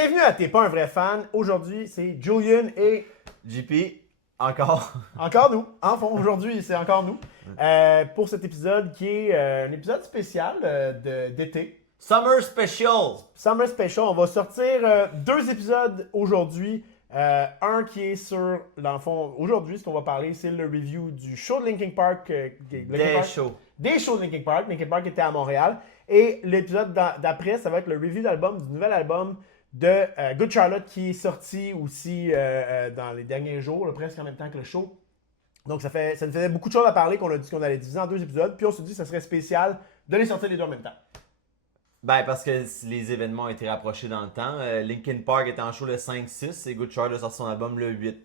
Bienvenue à T'es pas un vrai fan. Aujourd'hui, c'est Julian et JP, encore. encore nous. Enfin, aujourd'hui, c'est encore nous. Pour cet épisode qui est un épisode spécial d'été. Summer Special. Summer Special. On va sortir deux épisodes aujourd'hui. Un qui est sur, dans le fond, aujourd'hui, ce qu'on va parler, c'est le review du show de Linkin Park. Des shows de Linkin Park. Linkin Park était à Montréal. Et l'épisode d'après, ça va être le review d'album, du nouvel album de Good Charlotte qui est sorti aussi dans les derniers jours, là, presque en même temps que le show. Donc ça nous faisait beaucoup de choses à parler qu'on a dit qu'on allait diviser en deux épisodes. Puis on s'est dit que ça serait spécial de les sortir les deux en même temps. Ben, parce que les événements ont été rapprochés dans le temps. Linkin Park était en show le 5-6 et Good Charlotte a sorti son album le 8.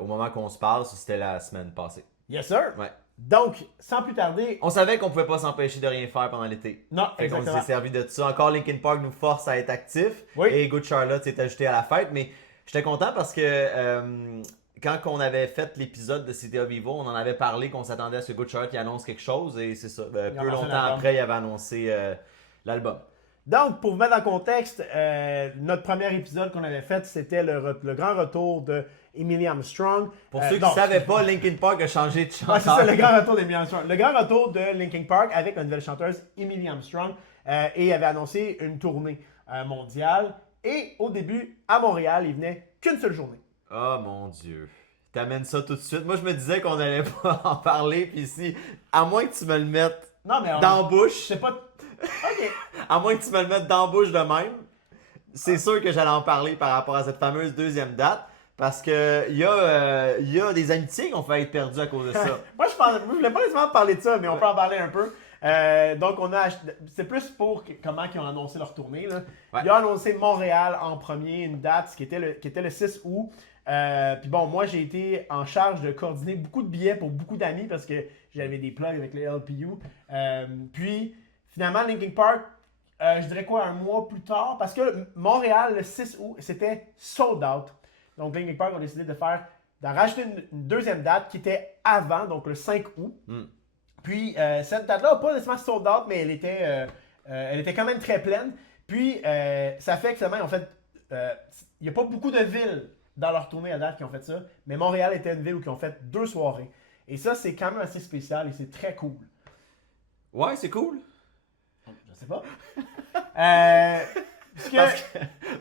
Au moment qu'on se parle, c'était la semaine passée. Yes sir! Ouais. Donc, sans plus tarder... On savait qu'on pouvait pas s'empêcher de rien faire pendant l'été. Non, Fait qu'on exactement. s'est servi de ça. Encore Linkin Park nous force à être actifs. Oui. Et Good Charlotte s'est ajouté à la fête. Mais j'étais content parce que quand on avait fait l'épisode de City of Evil, on en avait parlé qu'on s'attendait à ce que Good Charlotte annonce quelque chose. Et c'est ça. Peu annoncé longtemps l'album. après, il avait annoncé l'album. Donc, pour vous mettre en contexte, notre premier épisode qu'on avait fait, c'était le grand retour de Emily Armstrong. Pour ceux qui non, ne savaient pas, Linkin Park a changé de chanteur. Ouais, c'est ça, le grand retour d'Emily Armstrong. Le grand retour de Linkin Park avec la nouvelle chanteuse Emily Armstrong. Et il avait annoncé une tournée mondiale. Et au début, à Montréal, il venait qu'une seule journée. Oh mon Dieu. T'amènes ça tout de suite. Moi, je me disais qu'on n'allait pas en parler. Puis ici, à moins que tu me le mettes Non, mais dans la je bouche, sais pas. Ok. à moins que tu me le mettes dans la bouche de même, c'est sûr que j'allais en parler par rapport à cette fameuse deuxième date. Parce que il y a des amitiés qui ont failli être perdues à cause de ça. Moi, je voulais pas nécessairement parler de ça, mais on peut en parler un peu. Donc, c'est plus pour comment ils ont annoncé leur tournée. Là. Ouais. Ils ont annoncé Montréal en premier, une date qui était le 6 août. Puis bon, moi, j'ai été en charge de coordonner beaucoup de billets pour beaucoup d'amis parce que j'avais des plugs avec les LPU. Puis, finalement, Linkin Park, je dirais quoi, un mois plus tard, parce que Montréal, le 6 août, c'était sold out. Donc, Linkin Park ont décidé de rajouter une deuxième date qui était avant, donc le 5 août. Mm. Puis, cette date-là n'a pas nécessairement sold out, mais elle était quand même très pleine. Puis, ça fait que finalement, en fait, il n'y a pas beaucoup de villes dans leur tournée à date qui ont fait ça, mais Montréal était une ville où ils ont fait 2 soirées. Et ça, c'est quand même assez spécial et c'est très cool. Ouais, c'est cool. Je sais pas.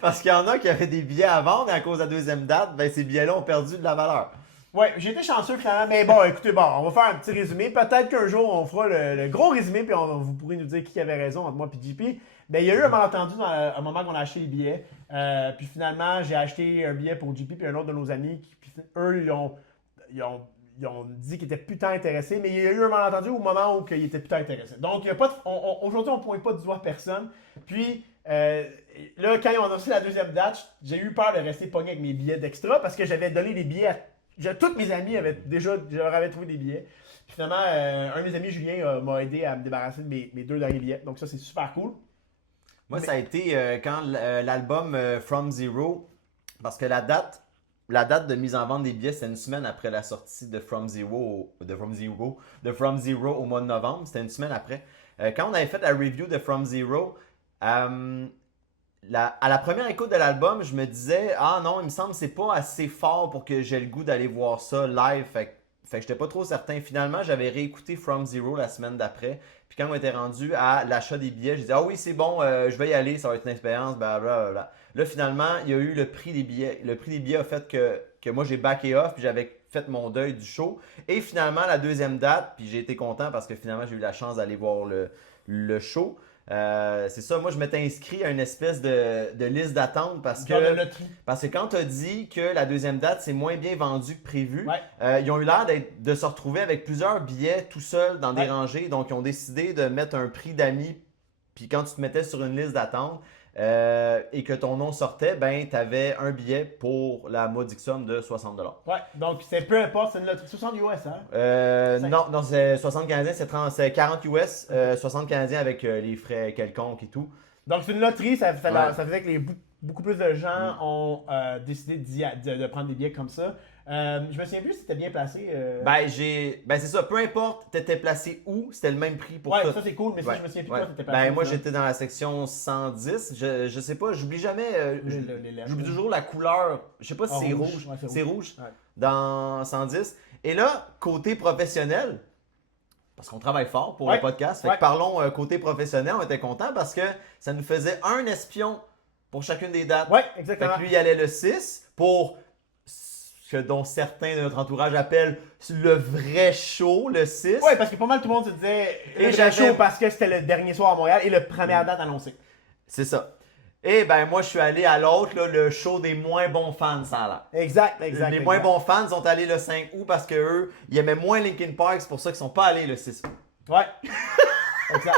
Parce qu'il y en a qui avaient des billets à vendre et à cause de la deuxième date, ben ces billets-là ont perdu de la valeur. Ouais, j'ai été chanceux finalement, mais bon, écoutez, on va faire un petit résumé. Peut-être qu'un jour, on fera le gros résumé, puis vous pourrez nous dire qui avait raison entre moi et JP. Ben, il y a eu un malentendu dans un moment qu'on a acheté les billets. Puis finalement, j'ai acheté un billet pour JP puis un autre de nos amis. Puis eux, ils ont dit qu'ils étaient putain intéressés, mais il y a eu un malentendu au moment où ils étaient putain intéressés. Donc, aujourd'hui, on ne pointe pas du doigt personne. Puis, là, quand ils ont annoncé la deuxième date, j'ai eu peur de rester pogné avec mes billets d'extra parce que j'avais donné des billets à tous mes amis je leur avais trouvé des billets. Puis finalement, un de mes amis, Julien, m'a aidé à me débarrasser de mes 2 derniers billets. Donc ça, c'est super cool. Moi, ça a été quand l'album From Zero, parce que la date de mise en vente des billets, c'est une semaine après la sortie de From Zero au mois de novembre. C'était une semaine après. Quand on avait fait la review de From Zero, à la première écoute de l'album, je me disais « Ah non, il me semble que c'est pas assez fort pour que j'ai le goût d'aller voir ça live. » Fait que j'étais pas trop certain. Finalement, j'avais réécouté From Zero la semaine d'après. Puis quand on était rendu à l'achat des billets, je disais « Ah oui, c'est bon, je vais y aller, ça va être une expérience, blablabla. » Là, finalement, il y a eu le prix des billets. Le prix des billets a fait que moi, j'ai backé off, puis j'avais fait mon deuil du show. Et finalement, la deuxième date, puis j'ai été content parce que finalement, j'ai eu la chance d'aller voir le show. C'est ça, moi je m'étais inscrit à une espèce de liste d'attente parce que quand tu as dit que la deuxième date c'est moins bien vendu que prévu, Ouais. ils ont eu l'air de se retrouver avec plusieurs billets tout seuls dans des Ouais. rangées, donc ils ont décidé de mettre un prix d'amis, puis quand tu te mettais sur une liste d'attente et que ton nom sortait, ben tu avais un billet pour la modique somme de 60$. Ouais, donc c'est peu importe, c'est une loterie 60 US, hein? Non, c'est 60 Canadiens, c'est 40 US, 60 Canadiens avec les frais quelconques et tout. Donc c'est une loterie, ça faisait que beaucoup plus de gens ont décidé de prendre des billets comme ça. Je me souviens plus si c'était bien placé. Ben c'est ça, peu importe t'étais placé où, c'était le même prix pour Ouais, tout. ça c'est cool, mais Ouais, si je me souviens plus ouais. toi, t'étais placé. Ben moi ça. j'étais dans la section 110, je sais pas, j'oublie jamais, Les lettres. j'oublie toujours la couleur, je sais pas si Ah, c'est rouge. rouge, Ouais, c'est rouge, Ouais. dans 110. Et là, côté professionnel, parce qu'on travaille fort pour Ouais, le podcast, fait ouais. que parlons côté professionnel, on était content parce que ça nous faisait un espion pour chacune des dates. Ouais, Fait exactement. que lui, il allait le 6 pour ce dont certains de notre entourage appellent le vrai show, le 6. Ouais, parce que pas mal tout le monde se disait Et le j'avais- show parce que c'était le dernier soir à Montréal et la première date annoncée. C'est ça. Et ben moi, je suis allé à l'autre, là, le show des moins bons fans, ça a l'air. Exact. Les moins bons fans sont allés le 5 août parce qu'eux, ils aimaient moins Linkin Park, c'est pour ça qu'ils sont pas allés le 6 août. Ouais. Exact.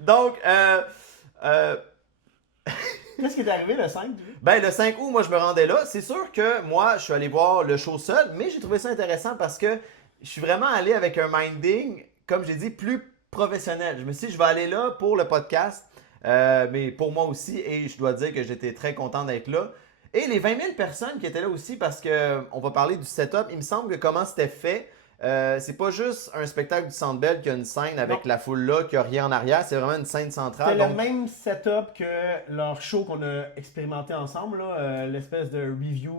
Donc, Qu'est-ce qui est arrivé le 5? ben le 5 août, moi je me rendais là. C'est sûr que moi, je suis allé voir le show seul, mais j'ai trouvé ça intéressant parce que je suis vraiment allé avec un minding, comme j'ai dit, plus professionnel. Je me suis dit, je vais aller là pour le podcast, mais pour moi aussi, et je dois dire que j'étais très content d'être là. Et les 20 000 personnes qui étaient là aussi, parce que on va parler du setup, il me semble que comment c'était fait, c'est pas juste un spectacle du Centre Bell qui a une scène avec Non. la foule là, qui a rien en arrière, c'est vraiment une scène centrale. C'était donc- le même setup que leur show qu'on a expérimenté ensemble, là, l'espèce de review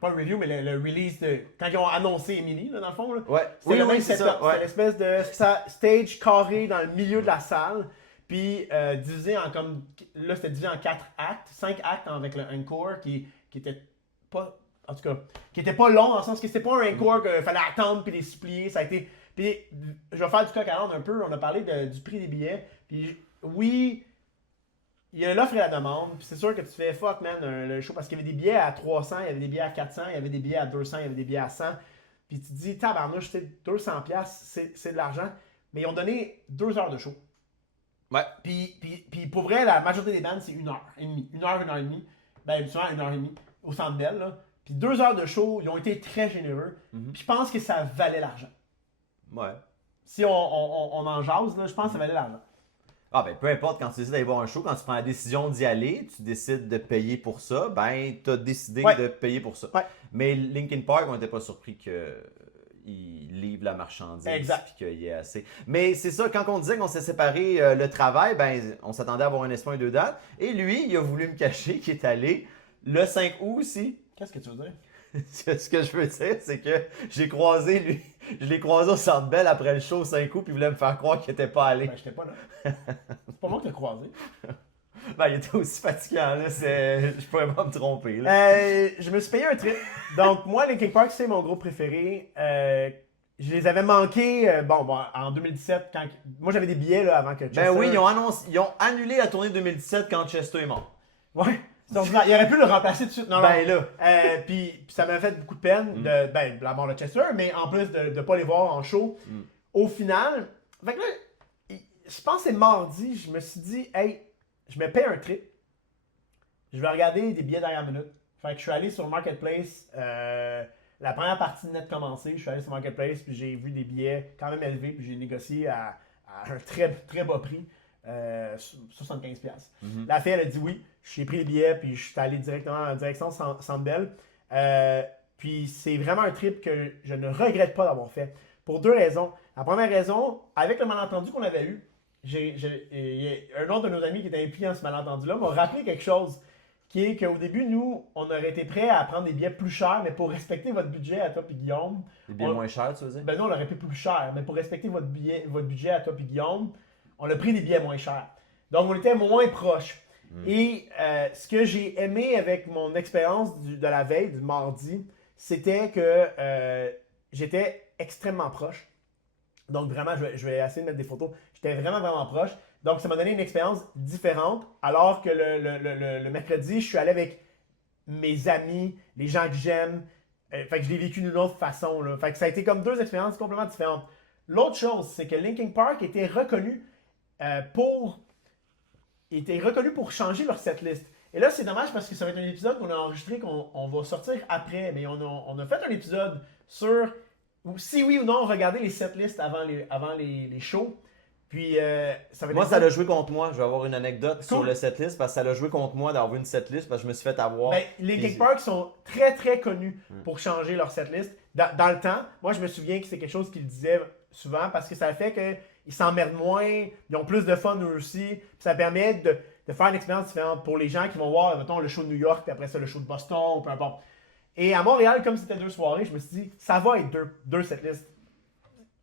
pas le review, mais le release de. Quand ils ont annoncé Emily, là, dans le fond. Là. Ouais, C'était le même c'est setup. ça. Ouais. C'était l'espèce de stage carré dans le milieu de la salle. Puis divisé en comme. Là, c'était divisé en 4 actes, 5 actes avec le encore qui était pas. En tout cas, qui était pas long, dans le sens que c'était pas un encore qu'il fallait attendre puis les supplier. Ça a été. Puis je vais faire du coq à l'âne un peu. On a parlé du prix des billets. Puis oui, il y a l'offre et la demande. Puis c'est sûr que tu fais fuck man le show parce qu'il y avait des billets à 300, il y avait des billets à 400, il y avait des billets à 200, il y avait des billets à 100. Puis tu te dis, tabarnouche, c'est 200$, c'est de l'argent. Mais ils ont donné 2 heures de show. Ouais. Puis pour vrai, la majorité des bandes, c'est 1h30. 1h et demie. Ben, souvent 1h30 au Centre Bell. Là. Puis 2 heures de show, ils ont été très généreux. Mhm. Puis je pense que ça valait l'argent. Ouais. Si on en jase, là, je pense que ça valait l'argent. Ah ben peu importe, quand tu décides d'aller voir un show, quand tu prends la décision d'y aller, tu décides de payer pour ça, ben tu as décidé Ouais. de payer pour ça. Ouais. Mais Linkin Park, on n'était pas surpris qu'ils livrent la marchandise Exact. puis qu'il y ait assez. Mais c'est ça, quand on disait qu'on s'est séparé le travail, ben on s'attendait à avoir un espoir et 2 dates. Et lui, il a voulu me cacher qu'il est allé le 5 août aussi. Qu'est-ce que tu veux dire? Ce que je veux dire, c'est que j'ai croisé lui. Je l'ai croisé au Centre Bell après le show 5 août, puis il voulait me faire croire qu'il était pas allé. Ben, j'étais pas là. C'est pas moi qui t'ai croisé. Ben, il était aussi fatigant, là. Je pourrais pas me tromper, là. Je me suis payé un trip. Donc, moi, Linkin Park, c'est mon groupe préféré. Je les avais manqués en 2017. Moi, j'avais des billets là, avant que Chester... Ben oui, ils ont annulé la tournée 2017 quand Chester est mort. Ouais. C'est ordinaire. Il aurait pu le remplacer tout de suite. Non, Ben non. là. Puis ça m'a fait beaucoup de peine de la mort de Chester, mais en plus de ne pas les voir en show. Au final, fait que là, je pense que c'est mardi, je me suis dit, hey, je me paye un trip. Je vais regarder des billets dernière minute. Fait que je suis allé sur Marketplace. La première partie de net commencée, je suis allé sur Marketplace, puis j'ai vu des billets quand même élevés, puis j'ai négocié à un très, très bas prix. 75$. La fille, elle a dit oui. J'ai pris les billets, puis je suis allé directement en direction Centre Bell. Puis c'est vraiment un trip que je ne regrette pas d'avoir fait. Pour 2 raisons. La première raison, avec le malentendu qu'on avait eu, un autre de nos amis qui était impliqué dans ce malentendu-là m'a rappelé quelque chose, qui est qu'au début, nous, on aurait été prêts à prendre des billets plus chers, mais pour respecter votre budget à toi et Guillaume, C'est bien moins cher, tu veux dire? ben nous, on l'aurait pris plus cher, mais pour respecter votre budget à toi et Guillaume, on a pris des billets moins chers. Donc, on était moins proches. Et ce que j'ai aimé avec mon expérience de la veille, du mardi, c'était que j'étais extrêmement proche. Donc, vraiment, je vais essayer de mettre des photos. J'étais vraiment, vraiment proche. Donc, ça m'a donné une expérience différente. Alors que le mercredi, je suis allé avec mes amis, les gens que j'aime. Fait que je l'ai vécu d'une autre façon. Là. Fait que ça a été comme 2 expériences complètement différentes. L'autre chose, c'est que Linkin Park était reconnu pour changer leur setlist. Et là, c'est dommage parce que ça va être un épisode qu'on a enregistré, qu'on va sortir après. Mais on a fait un épisode sur si oui ou non regarder les setlists avant les shows. Puis ça va Moi, être ça l'a joué contre moi. Je vais avoir une anecdote Cool. sur le setlist parce que ça l'a joué contre moi d'avoir vu une setlist parce que je me suis fait avoir. Ben, les Linkin Park sont très très connus pour changer leur setlist. Dans le temps, moi je me souviens que c'est quelque chose qu'ils disaient souvent parce que ça fait qu'ils s'emmerdent moins, ils ont plus de fun eux aussi. Puis ça permet de faire une expérience différente pour les gens qui vont voir, mettons, le show de New York, puis après ça le show de Boston, ou peu importe. Et à Montréal, comme c'était 2 soirées, je me suis dit, ça va être deux setlists.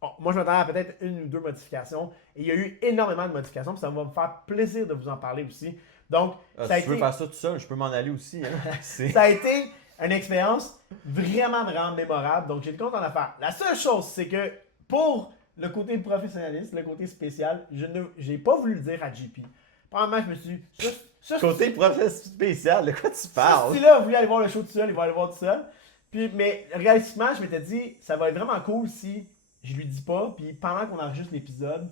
Bon, moi, je m'attendais à peut-être 1 ou 2 modifications. Et il y a eu énormément de modifications. Puis ça va me faire plaisir de vous en parler aussi. Donc, ça a si tu veux été, faire ça tout seul, je peux m'en aller aussi. Hein. ça a été une expérience vraiment, vraiment mémorable. Donc, j'ai le content d'en faire. La seule chose, c'est que pour le côté professionnaliste, le côté spécial, je n'ai pas voulu le dire à JP. Premièrement, je me suis dit, Côté professeur spécial, de quoi tu ce parles? style-là a voulu aller voir le show tout seul, il va aller voir tout seul. Puis, mais réalistiquement, je m'étais dit, ça va être vraiment cool si je lui dis pas, puis pendant qu'on enregistre l'épisode,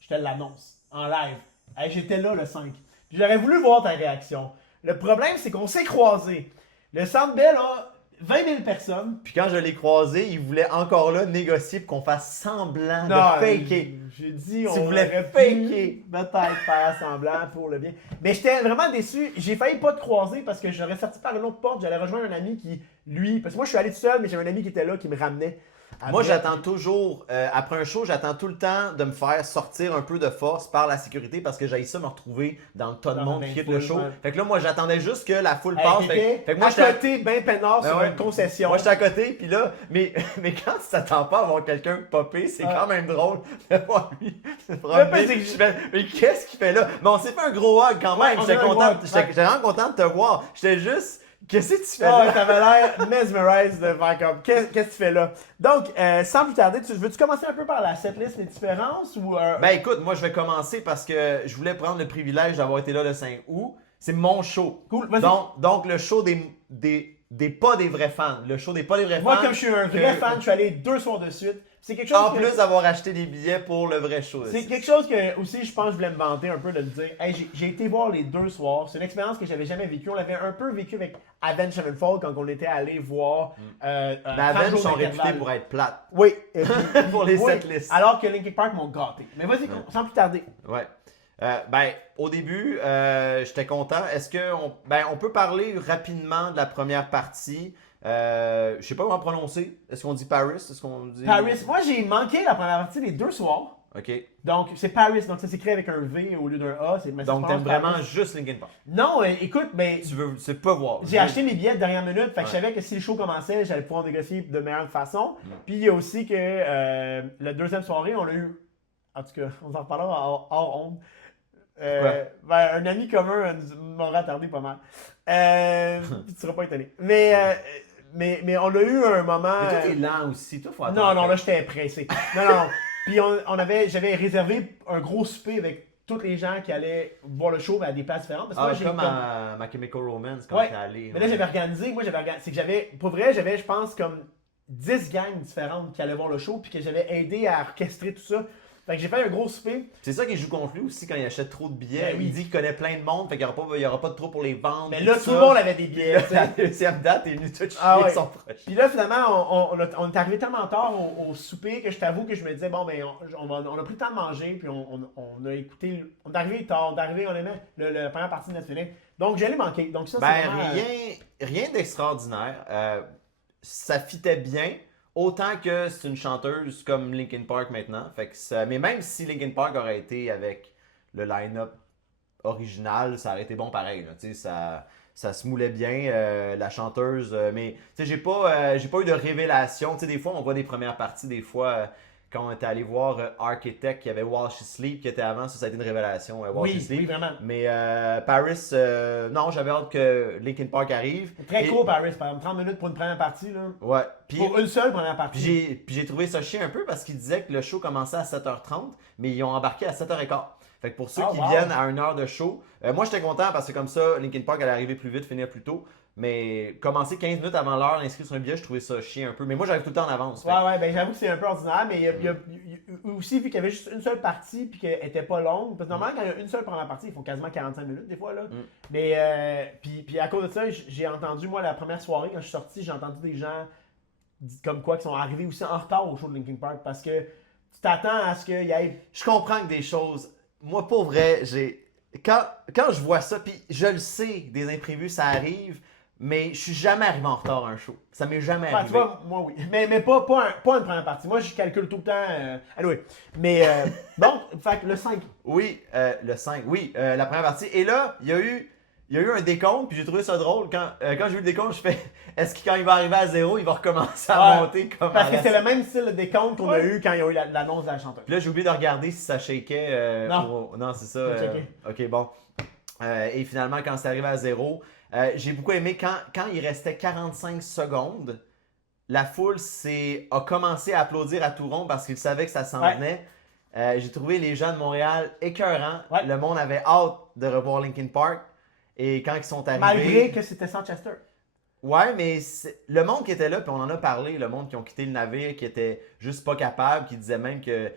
je te l'annonce en live. Hey, j'étais là le 5. Puis j'aurais voulu voir ta réaction. Le problème, c'est qu'on s'est croisés. Le Centre Bell a 20 000 personnes. Puis quand je l'ai croisé, il voulait encore là négocier pour qu'on fasse semblant de faker. J'ai dit, Tu on voulais aurait faker. pu peut-être faire semblant pour le bien. Mais j'étais vraiment déçu. J'ai failli pas te croiser parce que j'aurais sorti par une autre porte. J'allais rejoindre un ami qui, lui, parce que moi je suis allé tout seul, mais j'avais un ami qui était là qui me ramenait. Moi, j'attends toujours, après un show, j'attends tout le temps de me faire sortir un peu de force par la sécurité parce que j'ai ça me retrouver dans le tas de Dans monde la qui quitte foule, le show. ouais. Fait que là, moi, j'attendais juste que la foule Hey, passe. t'étais Fait que moi, à j'étais côté, ben peinard Ben sur ouais. une concession. Moi, j'étais à côté, puis là, mais quand tu t'attends pas à voir quelqu'un popper, c'est quand même drôle de voir lui. Le pire, c'est que Je fais, mais qu'est-ce qu'il fait là? Mais on s'est fait un gros hug quand même. Ouais, on J'étais a un content, hug, ouais. j'étais vraiment content de te voir. J'étais juste, qu'est-ce que tu fais Ah, là? t'avais l'air mesmerized de faire comme. Qu'est-ce que tu fais là? Donc, sans plus tarder, veux-tu commencer un peu par la setlist, les différences ou. Ben écoute, moi je vais commencer parce que je voulais prendre le privilège d'avoir été là le 5 août. C'est mon show. Cool, vas-y. Donc le show des pas des vrais fans. Le show des pas des vrais Moi, fans. comme je suis un vrai fan, je suis allé 2 soirs de suite. C'est quelque chose En que- plus d'avoir acheté des billets pour le vrai show. C'est quelque chose que aussi je pense que je voulais me vanter un peu de le dire. Hey, j'ai été voir les 2 soirs. C'est une expérience que j'avais jamais vécue. On l'avait un peu vécu avec Avenged Sevenfold quand on était allé voir. Mais Avenged sont réputés pour être plates. Oui. Pour les oui, setlists. Alors que Linkin Park m'ont gâté. Mais vas-y, sans plus tarder. Ouais. Ben, au début, j'étais content. Est-ce qu'on on peut parler rapidement de la première partie? Je sais pas comment prononcer. Est-ce qu'on dit Paris? Est-ce qu'on dit... Paris. Moi, j'ai manqué la première partie des 2 soirs. OK. Donc, c'est Paris. Donc, ça s'écrit avec un V au lieu d'un A. Mais ça Donc, se t'aimes prononce vraiment Paris. juste Linkin Park. Non, écoute, mais C'est pas voir. j'ai acheté mes billets de dernière minute. Fait que je Ouais. savais que si le show commençait, j'allais pouvoir négocier de meilleure façon. Puis, il y a aussi que la deuxième soirée, on l'a eu. En tout cas, on en reparlera hors onde. Un ami commun m'a retardé pas mal. Tu seras pas étonné. Mais on a eu un moment. Mais toi, t'es lent aussi. Toi, faut Non, attendre. non, là, j'étais pressé. Non. Puis j'avais réservé un gros souper avec tous les gens qui allaient voir le show mais à des places différentes. Parce que moi, j'ai Comme à My Chemical Romance quand Ouais. t'es allé. Mais là, j'avais organisé. C'est que pour vrai, j'avais, je pense, comme 10 gangs différentes qui allaient voir le show. Puis que j'avais aidé à orchestrer tout ça. Fait que j'ai fait un gros souper. C'est ça qui joue contre lui aussi quand il achète trop de billets. Ben oui. Il dit qu'il connaît plein de monde, fait qu'il n'y aura pas de trop pour les vendre. Mais là, tout ça. le monde avait des billets. tu sais. La deuxième date est venue tout chier Ah ouais. son prochain. Puis là, finalement, on est arrivé tellement tard au souper que je t'avoue que je me disais, bon, ben, on a pris le temps de manger, puis on a écouté. On est arrivé tard, on aimait la première partie de notre film. Donc, j'allais manquer. Donc, ça, c'est Ben, vraiment, rien d'extraordinaire. Ça fitait bien. Autant que c'est une chanteuse comme Linkin Park maintenant. Fait que mais même si Linkin Park aurait été avec le line-up original, ça aurait été bon pareil. Là, ça se moulait bien, la chanteuse. Mais j'ai pas eu de révélation. Des fois, on voit des premières parties, des fois, quand on était allé voir Architect, qui avait While She Sleep, qui était avant, ça a été une révélation. While She oui, Sleep. oui, vraiment. Mais Paris, non, j'avais hâte que Linkin Park arrive. Très Et- court, Paris, par exemple. 30 minutes pour une première partie, là. Ouais. Puis Pour une seule première partie. j'ai trouvé ça chiant un peu parce qu'ils disaient que le show commençait à 7h30, mais ils ont embarqué à 7h15. Fait que pour ceux qui wow. viennent à 1 heure de show, moi j'étais content parce que comme ça, Linkin Park allait arriver plus vite, finir plus tôt. Mais commencer 15 minutes avant l'heure, inscrire sur un billet, je trouvais ça chiant un peu. Mais moi j'arrive tout le temps en avance. Fait que- Ouais, ben j'avoue que c'est un peu ordinaire, mais il y a aussi, vu qu'il y avait juste une seule partie puis qu'elle était pas longue, parce que normalement, quand il y a une seule première partie, il faut quasiment 45 minutes des fois, là. Mais, puis à cause de ça, j'ai entendu, moi, la première soirée, quand je suis sorti, j'ai entendu des gens comme quoi qui sont arrivés aussi en retard au show de Linkin Park, parce que tu t'attends à ce qu'il y ait... Je comprends que des choses. Moi, pour vrai, quand je vois ça, puis je le sais, des imprévus, ça arrive, mais je suis jamais arrivé en retard à un show. Ça m'est jamais Tu arrivé. vois, moi oui. Mais pas une première partie. Moi, je calcule tout le temps. Anyway. Mais bon, fait que le 5. Oui, le 5. Oui, la première partie. Et là, il y a eu un décompte, puis j'ai trouvé ça drôle. Quand j'ai vu le décompte, je fais est-ce que quand il va arriver à 0, il va recommencer à monter comme Parce à que la- c'est le même style de décompte qu'on a eu quand il y a eu l'annonce de la chanteuse. Puis là, j'ai oublié de regarder si ça shakeait. Non. Non, c'est ça. J'ai checké. Ok, bon. Et finalement, quand c'est arrivé à 0, j'ai beaucoup aimé quand il restait 45 secondes, la foule a commencé à applaudir à tout rond parce qu'ils savaient que ça s'en Ouais. venait. J'ai trouvé les gens de Montréal écœurants. Ouais. Le monde avait hâte de revoir Linkin Park. Et quand ils sont arrivés. Malgré que c'était sans Chester. Ouais, mais le monde qui était là, puis on en a parlé, le monde qui ont quitté le navire, qui était juste pas capable, qui disait même que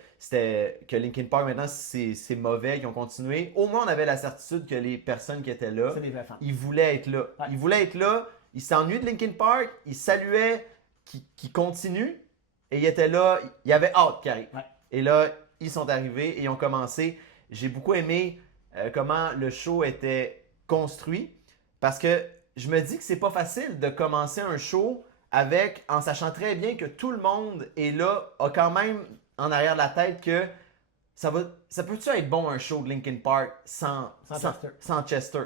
Linkin Park maintenant c'est mauvais, qui ont continué. Au moins on avait la certitude que les personnes qui étaient là, C'est des vrais fans. ils voulaient être là. Ouais. Ils voulaient être là, ils s'ennuyaient de Linkin Park, ils saluaient qui continue, et ils étaient là, il y avait hâte qui arrive. Ouais. Et là, ils sont arrivés et ils ont commencé. J'ai beaucoup aimé comment le show était construit, parce que je me dis que c'est pas facile de commencer un show en sachant très bien que tout le monde est là, a quand même en arrière de la tête que ça peut-tu être bon un show de Linkin Park sans Chester?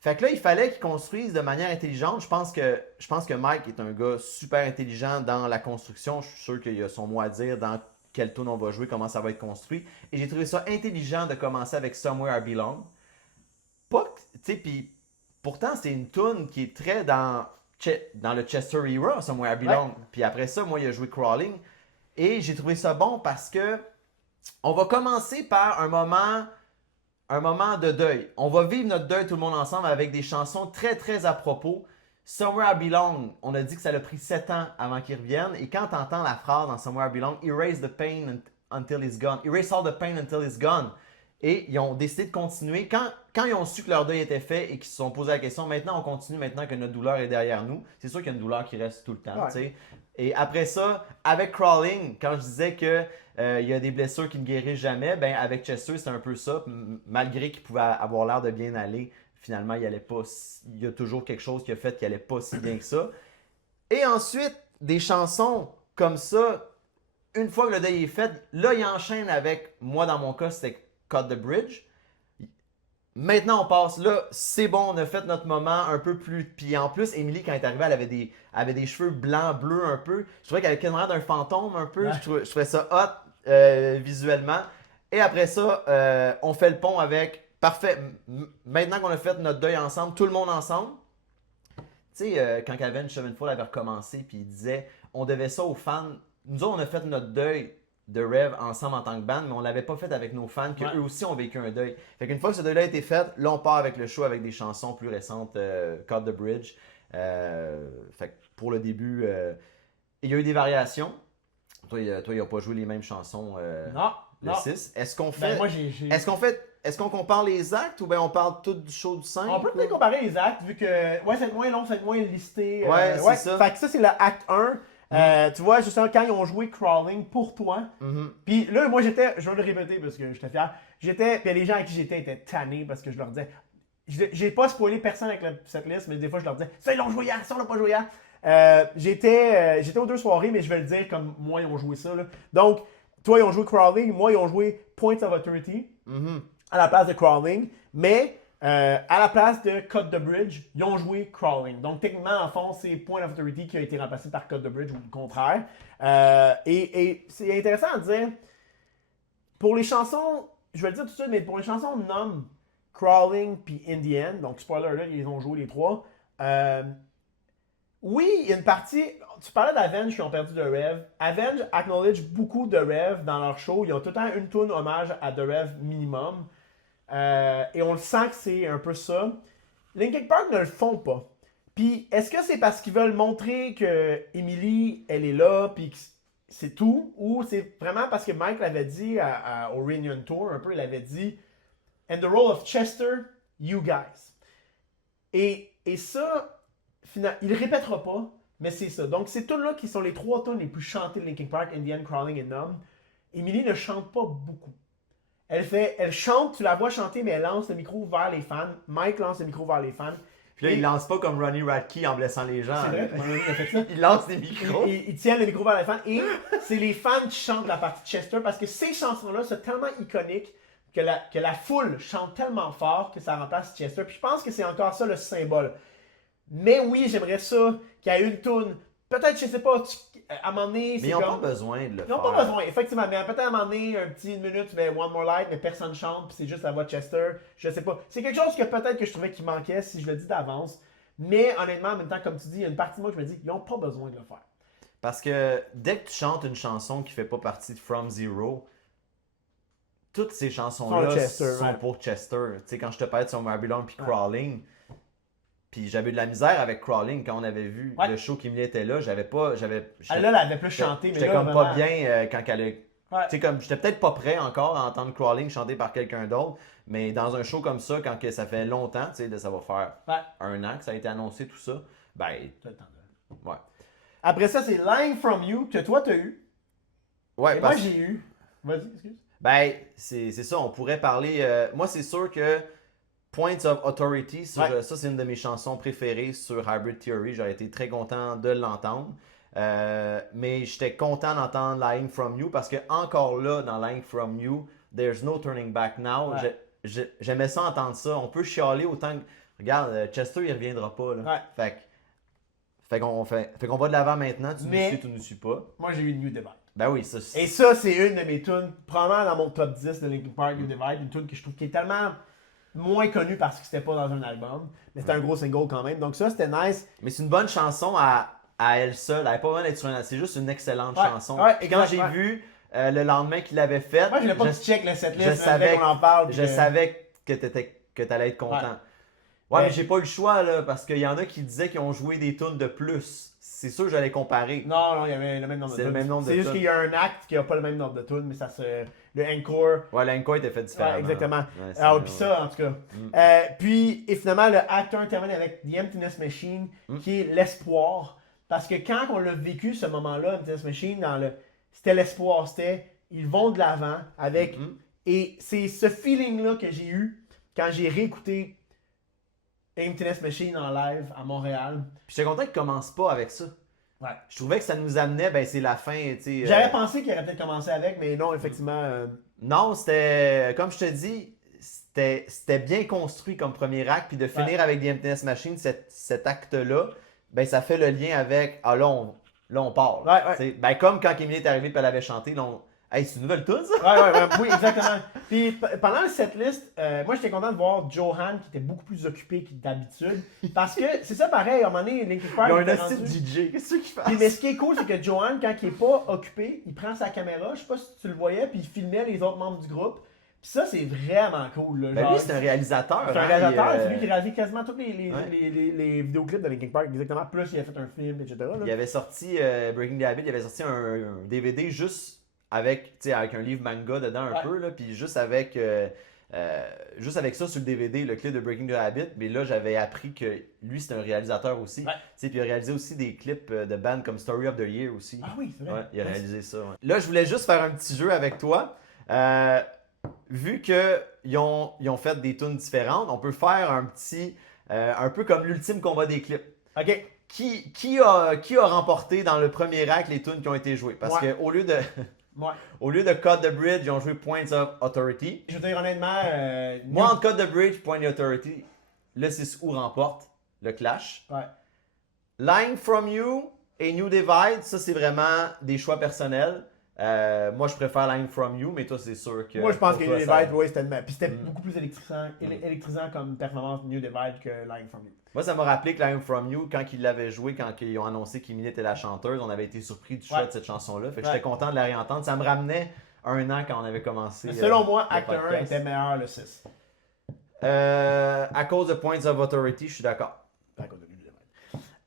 Fait que là, il fallait qu'ils construisent de manière intelligente. Je pense que Mike est un gars super intelligent dans la construction. Je suis sûr qu'il a son mot à dire dans quel tune on va jouer, comment ça va être construit. Et j'ai trouvé ça intelligent de commencer avec Somewhere I Belong. Pas, tu sais, puis pourtant, c'est une tune qui est très dans le Chester era, Somewhere I Belong. Ouais. Puis après ça, moi, il a joué Crawling. Et j'ai trouvé ça bon parce que on va commencer par un moment de deuil. On va vivre notre deuil tout le monde ensemble avec des chansons très, très à propos. Somewhere I Belong, on a dit que ça a pris 7 ans avant qu'il revienne. Et quand tu entends la phrase dans Somewhere I Belong, Erase the pain until it's gone. Erase all the pain until it's gone. Et ils ont décidé de continuer. Quand ils ont su que leur deuil était fait et qu'ils se sont posé la question, maintenant on continue, maintenant que notre douleur est derrière nous. C'est sûr qu'il y a une douleur qui reste tout le temps. Ouais. Tu sais. Et après ça, avec Crawling, quand je disais que il y a des blessures qui ne guérissent jamais, ben avec Chester, c'est un peu ça. Malgré qu'il pouvait avoir l'air de bien aller, finalement, il y a toujours quelque chose qui a fait qu'il allait pas si bien que ça. Et ensuite, des chansons comme ça, une fois que le deuil est fait, là, il enchaîne avec, moi dans mon cas, c'était Cut the Bridge. Maintenant, on passe là, c'est bon, on a fait notre moment un peu plus. Puis en plus, Emily, quand elle est arrivée, elle avait des cheveux blancs, bleus un peu. Je trouvais qu'elle avait quasiment d'un fantôme un peu. Ouais. Je trouvais ça hot visuellement. Et après ça, on fait le pont avec. Parfait. Maintenant qu'on a fait notre deuil ensemble, tout le monde ensemble. Tu sais, quand Avenged Sevenfold avait recommencé, puis il disait on devait ça aux fans. Nous autres, on a fait notre deuil de Rev ensemble en tant que band, mais on l'avait pas fait avec nos fans, qui eux aussi ont vécu un deuil. Fait qu'une fois que ce deuil-là a été fait, là, on part avec le show avec des chansons plus récentes, Cut the Bridge. Fait que pour le début, il y a eu des variations. Toi, il n'a pas joué les mêmes chansons Non. le 6. Est-ce qu'on Ben, fait. moi, Est-ce qu'on compare les actes ou bien on parle tout du show du 5? On peut peut-être comparer les actes, vu que ouais, c'est moins long, c'est moins listé. Ouais, c'est ça. Fait que ça, c'est le acte 1. Tu vois, justement, quand ils ont joué Crawling pour toi, puis là, moi, je vais le répéter parce que j'étais fier. Puis les gens à qui j'étais étaient tannés parce que je leur disais, j'ai pas spoilé personne avec cette liste, mais des fois, je leur disais, ça, ils l'ont joué hier, ça, on l'a pas joué hier. J'étais aux 2 soirées, mais je vais le dire comme moi, ils ont joué ça. Là. Donc, toi, ils ont joué Crawling, moi, ils ont joué Points of Authority à la place de Crawling, mais à la place de Cut the Bridge, ils ont joué Crawling. Donc, techniquement, en fond, c'est Point of Authority qui a été remplacé par Cut the Bridge ou le contraire. Et c'est intéressant de dire, pour les chansons, je vais le dire tout de suite, mais pour les chansons Numb, Crawling puis Indian, donc spoiler alert, ils ont joué les 3. Oui, il y a une partie. Tu parlais d'Avenge qui ont perdu The Rev. Avenge acknowledge beaucoup de Rev dans leur show. Ils ont tout le temps une tune hommage à The Rev minimum. Et on le sent que c'est un peu ça. Linkin Park ne le font pas. Puis, est-ce que c'est parce qu'ils veulent montrer que Emily, elle est là, puis que c'est tout? Ou c'est vraiment parce que Mike l'avait dit au Reunion Tour, un peu, il avait dit « And the role of Chester, you guys. » Et ça, finalement, il ne répétera pas, mais c'est ça. Donc, ces tunes-là qui sont les 3 tunes les plus chantées de Linkin Park, Indian, Crawling et Numb. Emily ne chante pas beaucoup. Elle chante, tu la vois chanter, mais elle lance le micro vers les fans. Mike lance le micro vers les fans. Puis là, il lance pas comme Ronnie Radke en blessant les gens. C'est vrai, il a fait ça. Il lance des micros. Il tient le micro vers les fans et c'est les fans qui chantent la partie de Chester parce que ces chansons-là sont tellement iconiques que la foule chante tellement fort que ça remplace Chester. Puis je pense que c'est encore ça le symbole. Mais oui, j'aimerais ça qu'il y ait une toune. Peut-être, je sais pas, à un moment donné, Mais ils n'ont pas besoin de le ils faire. n'ont pas besoin, effectivement. Mais peut-être à un moment donné, un petit minute, tu mets One More Light, mais personne chante, puis c'est juste la voix de Chester. Je sais pas. C'est quelque chose que peut-être que je trouvais qu'il manquait si je le dis d'avance. Mais honnêtement, en même temps, comme tu dis, il y a une partie de moi qui me dit, ils n'ont pas besoin de le faire. Parce que dès que tu chantes une chanson qui fait pas partie de From Zero, toutes ces chansons-là sont pour Chester. Tu sais, quand je te parlais de Somewhere I Belong puis Crawling, puis j'avais eu de la misère avec Crawling quand on avait vu le show qui était là. Là, elle avait plus chanté, mais j'étais là, comme vraiment... pas bien quand elle a... Tu sais, comme j'étais peut-être pas prêt encore à entendre Crawling chanté par quelqu'un d'autre, mais dans un show comme ça, quand que ça fait longtemps, tu sais, ça va faire 1 an que ça a été annoncé, tout ça, ben... Ouais. Après ça, c'est Line From You que toi, t'as eu. Ouais, et moi, j'ai eu. Vas-y, excuse. Ben, c'est ça, on pourrait parler... moi, c'est sûr que Points of Authority, ça, c'est une de mes chansons préférées sur Hybrid Theory. J'aurais été très content de l'entendre. Mais j'étais content d'entendre Lying From You parce que encore là, dans Lying From You, There's No Turning Back Now, j'aimais ça entendre ça. On peut chialer autant que... Regarde, Chester, il reviendra pas. Là. Fait qu'on va de l'avant maintenant. Tu nous suis, tu nous suis pas. Moi, j'ai eu New Divide. Ben oui, ça. Et ça, c'est une de mes tunes, probablement dans mon top 10 de Linkin Park, New Divide. Une tune que je trouve qui est tellement moins connue parce que c'était pas dans un album. Mais c'était un gros single quand même. Donc ça, c'était nice. Mais c'est une bonne chanson à elle seule. Elle n'avait pas besoin d'être sur un... C'est juste une excellente chanson. Et quand j'ai vu le lendemain qu'il l'avait faite... Moi, je l'ai pas check le setlist. Je savais qu'on en parle. Je savais que t'allais être content. Ouais, mais j'ai pas eu le choix, là, parce qu'il y en a qui disaient qu'ils ont joué des tunes de plus. C'est sûr que j'allais comparer. Non, il y avait le même nombre de tunes. C'est le même nombre de tunes. C'est juste qu'il y a un acte qui a pas le même nombre de tunes, mais ça se... Le encore... Ouais, l'encore était fait différemment. Ouais, exactement. Ouais, alors, puis ça, en tout cas. Puis, et finalement, le acte 1 termine avec The Emptiness Machine, qui est l'espoir. Parce que quand on l'a vécu, ce moment-là, Emptiness Machine, c'était l'espoir. C'était, ils vont de l'avant avec... Et c'est ce feeling-là que j'ai eu quand j'ai réécouté Emptiness Machine en live à Montréal. Puis j'étais content qu'il commence pas avec ça. Ouais. Je trouvais que ça nous amenait, ben c'est la fin, tu sais. J'avais pensé qu'il aurait peut-être commencé avec, mais non, effectivement. Non, c'était, comme je te dis, c'était bien construit comme premier acte, puis de finir avec The Emptiness Machine, cet acte-là, ben ça fait le lien avec, là on part. Ben comme quand Emily est arrivée et elle avait chanté, là, hey, c'est une nouvelle tune, ça? Oui, exactement. Puis pendant le setlist, moi j'étais content de voir Johan qui était beaucoup plus occupé que d'habitude. Parce que c'est ça pareil, à un moment donné, Linkin Park. Ils ont un assist DJ, qu'est-ce qu'il fait? Mais ce qui est cool, c'est que Johan, quand il est pas occupé, il prend sa caméra, je sais pas si tu le voyais, puis il filmait les autres membres du groupe. Puis ça, c'est vraiment cool. Là. Ben lui, c'est un réalisateur. C'est un réalisateur, c'est lui qui réalise quasiment tous les vidéoclips de Linkin Park, exactement. Plus, il a fait un film, etc. Là. Il avait sorti Breaking the Habit, il avait sorti un DVD juste avec un livre manga dedans un peu, là, puis juste avec ça sur le DVD, le clip de Breaking the Habit, mais là j'avais appris que lui c'est un réalisateur aussi. Puis il a réalisé aussi des clips de bands comme Story of the Year aussi. Ah oui, c'est vrai. Il a réalisé ça. Là je voulais juste faire un petit jeu avec toi. Vu qu'ils ont fait des tunes différentes, on peut faire un petit, un peu comme l'ultime combat des clips. Ok. Qui a remporté dans le premier acte les tunes qui ont été jouées? Parce que au lieu de Cut the Bridge, ils ont joué Points of Authority. Je veux dire honnêtement... Moi, entre Cut the Bridge et Point of Authority, le 6 août remporte le clash. Line From You et New Divide, ça c'est vraiment des choix personnels. Moi, je préfère Line From You, mais toi, c'est sûr que... Moi, je pense que New Divide, oui, c'était puis c'était beaucoup plus électrisant comme performance New Divide que Line From You. Moi, ça m'a rappelé que Line From You, quand ils l'avaient joué, quand ils ont annoncé qu'Emily était la chanteuse, on avait été surpris du choix de cette chanson-là. Fait que j'étais content de la réentendre. Ça me ramenait 1 an quand on avait commencé. Mais selon moi, Act 1 était meilleur le 6. À cause de Points of Authority, je suis d'accord. À cause de New Divide.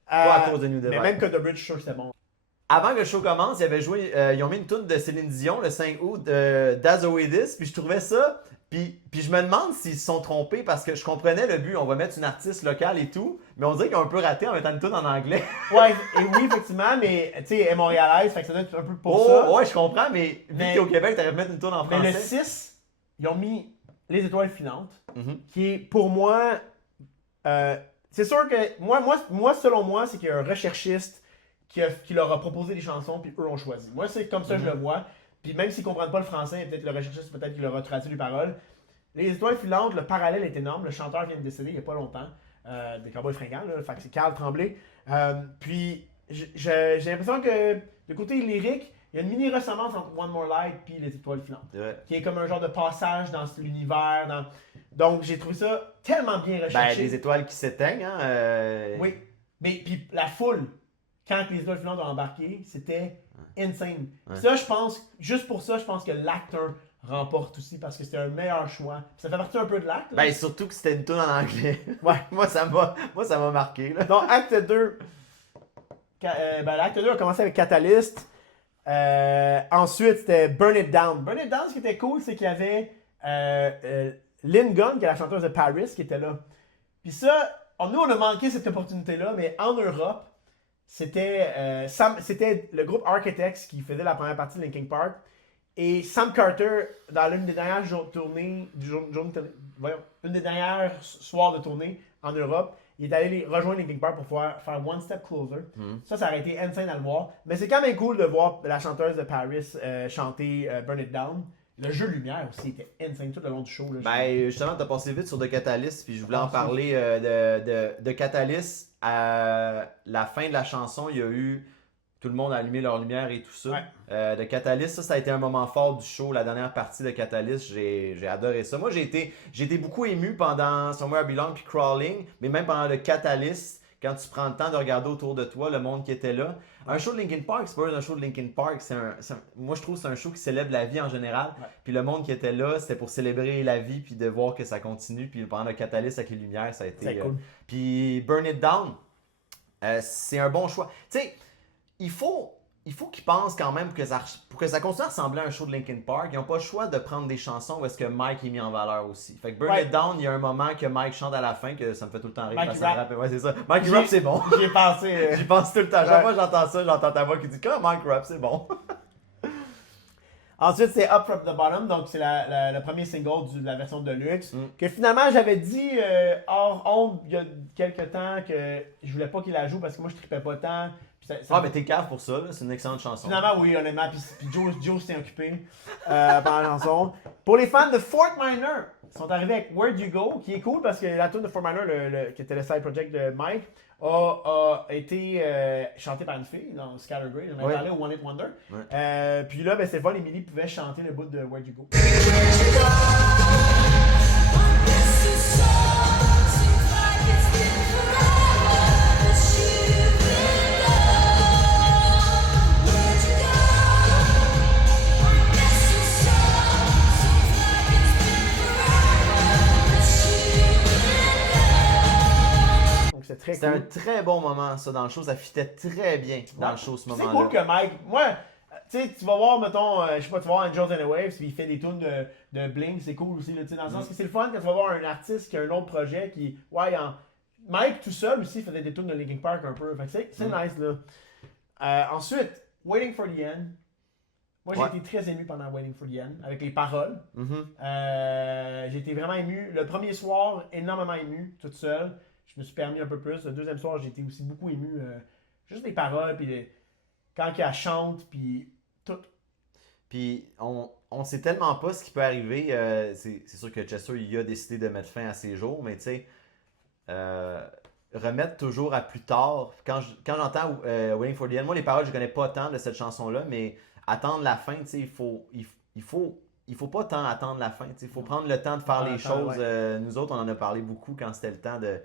Pas à cause de New Divide. Mais même que The Bridge, je suis sûr que c'était bon. Avant que le show commence, ils ont mis une tune de Céline Dion le 5 août de That's the Way It Is, puis je trouvais ça Puis je me demande s'ils se sont trompés parce que je comprenais le but, on va mettre une artiste locale et tout, mais on dirait qu'ils ont un peu raté en mettant une tune en anglais. Ouais, et oui, effectivement, mais tu sais, elle est montréalaise, fait que ça doit être un peu pour Oh, ça. ouais, je comprends, mais vu que t'es au Québec, t'aurais pu mettre une tune en Mais français. le 6, ils ont mis Les Étoiles Filantes, Mhm. qui est pour moi. C'est sûr que. Moi, selon moi, c'est qu'il y a un recherchiste qui leur a proposé des chansons, puis eux ont choisi. Moi, c'est comme ça que je le vois. Puis même s'ils ne comprennent pas le français, peut-être le recherchiste, peut-être qu'il leur a traduit les paroles. Les Étoiles Filantes, le parallèle est énorme. Le chanteur vient de décéder il n'y a pas longtemps. Des Cowboys Fringants, là. Fait que c'est Carl Tremblay. Puis j'ai l'impression que, de côté lyrique, il y a une mini ressemblance entre One More Light puis Les Étoiles Filantes. Ouais. Qui est comme un genre de passage dans l'univers. Donc j'ai trouvé ça tellement bien Ben, recherché. des étoiles qui s'éteignent, hein. Oui. Mais puis la foule, quand les Étoiles Filantes ont embarqué, c'était insane. Ouais. Ça, je pense, juste pour ça, je pense que l'acte 1 remporte aussi parce que c'était un meilleur choix. Ça fait partie un peu de l'acte. là. Ben, surtout que c'était une tune en anglais. Ouais. moi, ça m'a marqué, là. Donc, acte 2. L'acte 2 a commencé avec Catalyst. Ensuite, c'était Burn It Down. Burn It Down, ce qui était cool, c'est qu'il y avait Lynn Gunn, qui est la chanteuse de Paris, qui était là. Puis ça, nous, on a manqué cette opportunité-là, mais en Europe, c'était le groupe Architects qui faisait la première partie de Linkin Park. Et Sam Carter, dans l'une des dernières tournées, une des dernières soirs de tournée en Europe, il est allé rejoindre Linkin Park pour pouvoir faire One Step Closer. Ça aurait été insane à le voir. Mais c'est quand même cool de voir la chanteuse de Paris chanter Burn It Down. Le jeu lumière aussi était insane tout le long du show. Là, Ben, justement, t'as passé vite sur The Catalyst, puis je voulais en Ah, parler de Catalyst. À la fin de la chanson, il y a eu tout le monde a allumé leur lumière et tout ça. Ouais. De Catalyst, ça a été un moment fort du show. La dernière partie de Catalyst, j'ai adoré ça. Moi, j'ai été beaucoup ému pendant Somewhere I Belong puis Crawling, mais même pendant le Catalyst, quand tu prends le temps de regarder autour de toi le monde qui était là. Un show de Linkin Park, c'est pas un show de Linkin Park, moi je trouve que c'est un show qui célèbre la vie en général. Ouais. Puis le monde qui était là, c'était pour célébrer la vie puis de voir que ça continue. Puis pendant le Catalyst avec les lumières, ça a été... C'est cool. Puis Burn It Down, c'est un bon choix. Tu sais, il faut qu'ils pensent quand même pour que ça continue à ressembler à un show de Linkin Park. Ils n'ont pas le choix de prendre des chansons où est-ce que Mike est mis en valeur aussi. Fait que Burn It Down, il y a un moment que Mike chante à la fin que ça me fait tout le temps rire. Mike parce que ça me Rap. rappelle- Ouais, c'est ça. Mike Rap, c'est bon. J'y ai pensé. J'y pense tout le temps. Chaque fois que j'entends ça, j'entends ta voix qui dit quand Mike Rap, c'est bon. Ensuite, c'est Up From The Bottom, donc c'est le premier single de la version Deluxe. Que finalement, j'avais dit hors honte il y a quelques temps que je voulais pas qu'il la joue parce que moi, je tripais pas tant. Mais t'es cave pour ça, là. C'est une excellente chanson. Finalement, oui, honnêtement. Puis Joe s'est occupé pendant la chanson. Pour les fans de Fort Minor, ils sont arrivés avec Where'd You Go, qui est cool parce que la tune de Fort Minor, qui était le side project de Mike, a été chantée par une fille dans Scattergrade. On avait parlé au One Hit Wonder. Ouais. Puis là, c'est Vol et Millie pouvaient chanter le bout de Where'd You Go. C'est très C'était cool. un très bon moment, ça, dans le show. Ça fitait très bien dans le show, ce C'est moment-là. cool que Mike. Moi, tu sais, tu vas voir, mettons, je sais pas, tu vas voir Angels and the Waves, puis il fait des tunes de Blink, c'est cool aussi, là, tu sais, dans le sens que c'est le fun quand tu vas voir un artiste qui a un autre projet qui. Ouais, Mike tout seul aussi faisait des tunes de Linkin Park un peu. Fait que c'est nice, là. Ensuite, Waiting for the End. Moi, j'ai été très ému pendant Waiting for the End, avec les paroles. J'ai été vraiment ému. Le premier soir, énormément ému, toute seule. Je me suis permis un peu plus. Le deuxième soir, j'ai été aussi beaucoup ému. Juste les paroles, puis quand elle chante, puis tout. Puis on sait tellement pas ce qui peut arriver. C'est sûr que Chester, il a décidé de mettre fin à ses jours, mais tu sais, remettre toujours à plus tard. Quand j'entends Waiting for the End, moi les paroles, je connais pas tant de cette chanson-là, mais attendre la fin, tu sais, il faut pas tant attendre la fin. Il faut prendre le temps de faire les choses. Nous autres, on en a parlé beaucoup quand c'était le temps de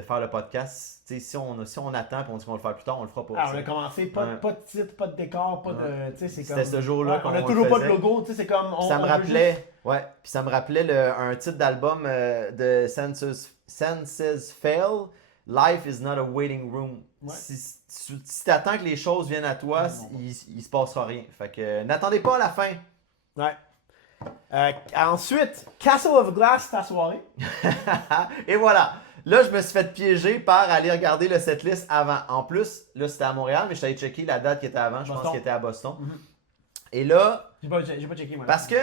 faire le podcast. Si on attend et on dit qu'on va le faire plus tard, on le fera pas. Alors, on a commencé, pas de titre, pas de décor, pas de. C'était ce jour-là qu'on on a toujours pas de logo, c'est comme. Ça me rappelait, puis ça me rappelait un titre d'album de Senses Fail, Life is not a waiting room. Ouais. Si t'attends que les choses viennent à toi, il se passera rien. Fait que n'attendez pas à la fin. Ouais. Ensuite, Castle of Glass, ta soirée. Et voilà. Là, je me suis fait piéger par aller regarder le setlist avant. En plus, là, c'était à Montréal, mais je suis allé checker la date qui était avant. Je pense qu'il était à Boston. Et là, J'ai pas checké, moi. parce que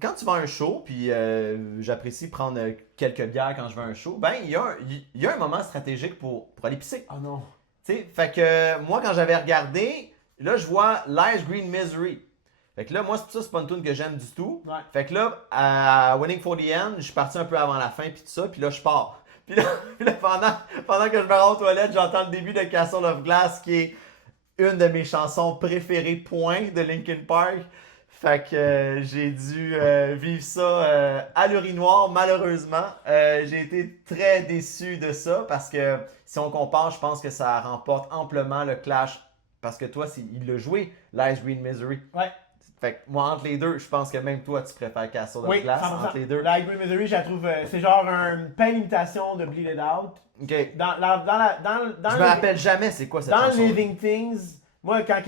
quand tu vas à un show, puis j'apprécie prendre quelques bières quand je vais à un show, ben il y a un moment stratégique pour aller pisser. Oh non. Tu sais, fait que moi, quand j'avais regardé, là, je vois Lies Green Misery. Fait que là, moi, c'est pas une tune que j'aime du tout. Ouais. Fait que là, à Winning for the End, je suis parti un peu avant la fin, puis tout ça, puis là, je pars. Puis là, pendant que je me rends aux toilettes, j'entends le début de Castle of Glass, qui est une de mes chansons préférées, point, de Linkin Park. Fait que j'ai dû vivre ça à l'urinoir, malheureusement. J'ai été très déçu de ça, parce que si on compare, je pense que ça remporte amplement le clash. Parce que toi, il l'a joué, Lies Green Misery. Ouais. Fait que moi, entre les deux, je pense que même toi, tu préfères Castle of Glass 100%. entre les deux. La Green Misery, je la trouve, c'est genre une belle imitation de Bleed It Out. Ok. Dans Je me rappelle jamais c'est quoi cette dans chanson. Living Things, moi, quand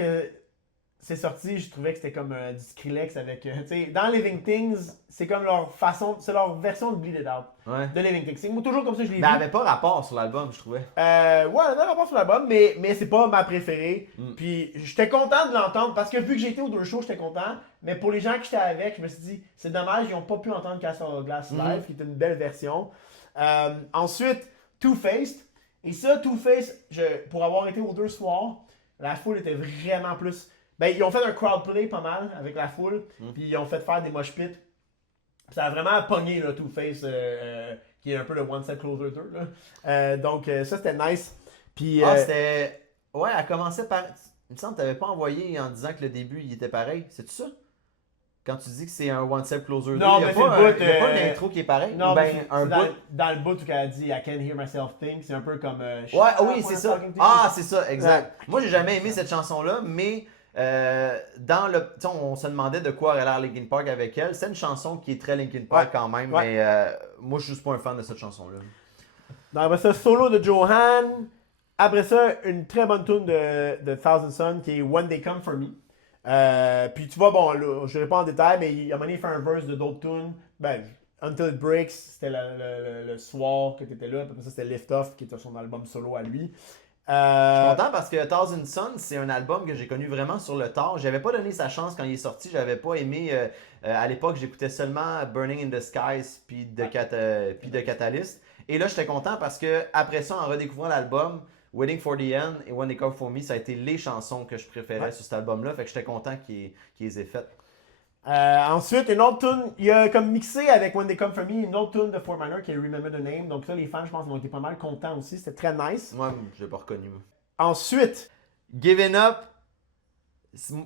c'est sorti, je trouvais que c'était comme du Skrillex avec. Tu sais, dans Living Things, c'est comme leur façon, c'est leur version de Bleed It Out. Ouais. De Living Things. C'est toujours comme ça que je l'ai vu. Mais elle avait pas rapport sur l'album, je trouvais. Ouais, elle avait un rapport sur l'album, mais c'est pas ma préférée. Puis j'étais content de l'entendre parce que vu que j'étais aux deux shows, j'étais content. Mais pour les gens que j'étais avec, je me suis dit, c'est dommage, ils n'ont pas pu entendre Castle of Glass live, qui est une belle version. Ensuite, Two-Faced. Et ça, Two-Faced, pour avoir été aux deux soirs, la foule était vraiment plus. Ben, ils ont fait un crowdplay pas mal avec la foule, puis ils ont fait faire des mosh pits. Ça a vraiment pogné, là, Two-Face, qui est un peu le One Set Closer 2. Là. Donc, ça, c'était nice. Puis, C'était. Ouais, elle commençait par. Il me semble que tu n'avais pas envoyé en disant que le début, il était pareil. C'est-tu ça? Quand tu dis que c'est un One Step Closer 2, non, il n'y a, mais pas, c'est le bout, il y a pas une intro qui est pareil? non, Ou mais ben, c'est un bout. dans le bout où elle a dit I can't hear myself think, c'est un peu comme. Ouais, oui, c'est ça. Ah, c'est ça, exact. Moi, j'ai jamais aimé cette chanson-là, mais dans le. Tu sais, on se demandait de quoi aurait l'air Linkin Park avec elle. C'est une chanson qui est très Linkin Park quand même, mais moi, je suis juste pas un fan de cette chanson-là. Donc, après ça, solo de Johan. Après ça, une très bonne tune de Thousand Sun qui est When They Come For Me. Puis tu vois, bon, là, je ne vais pas en détail, mais il a mené fait un verse de d'autres tunes. Ben, Until It Breaks, c'était le soir que tu étais là. Après ça, c'était Lift Off, qui était son album solo à lui. Je suis content parce que Thousand Sun, c'est un album que j'ai connu vraiment sur le tard. J'avais pas donné sa chance quand il est sorti. J'avais pas aimé. À l'époque, j'écoutais seulement Burning in the Skies puis de Catalyst. Et là, j'étais content parce que après ça, en redécouvrant l'album, Waiting for the End et When They Come For Me, ça a été les chansons que je préférais sur cet album-là. Fait que j'étais content qu'ils les aient faites. Ensuite, une autre tune, il y a comme mixé avec When They Come For Me, une autre tune de Four Minor qui est Remember the Name. Donc ça, les fans, je pense, ont été pas mal contents aussi. C'était très nice. Moi, je l'ai pas reconnu. Ensuite, Giving Up,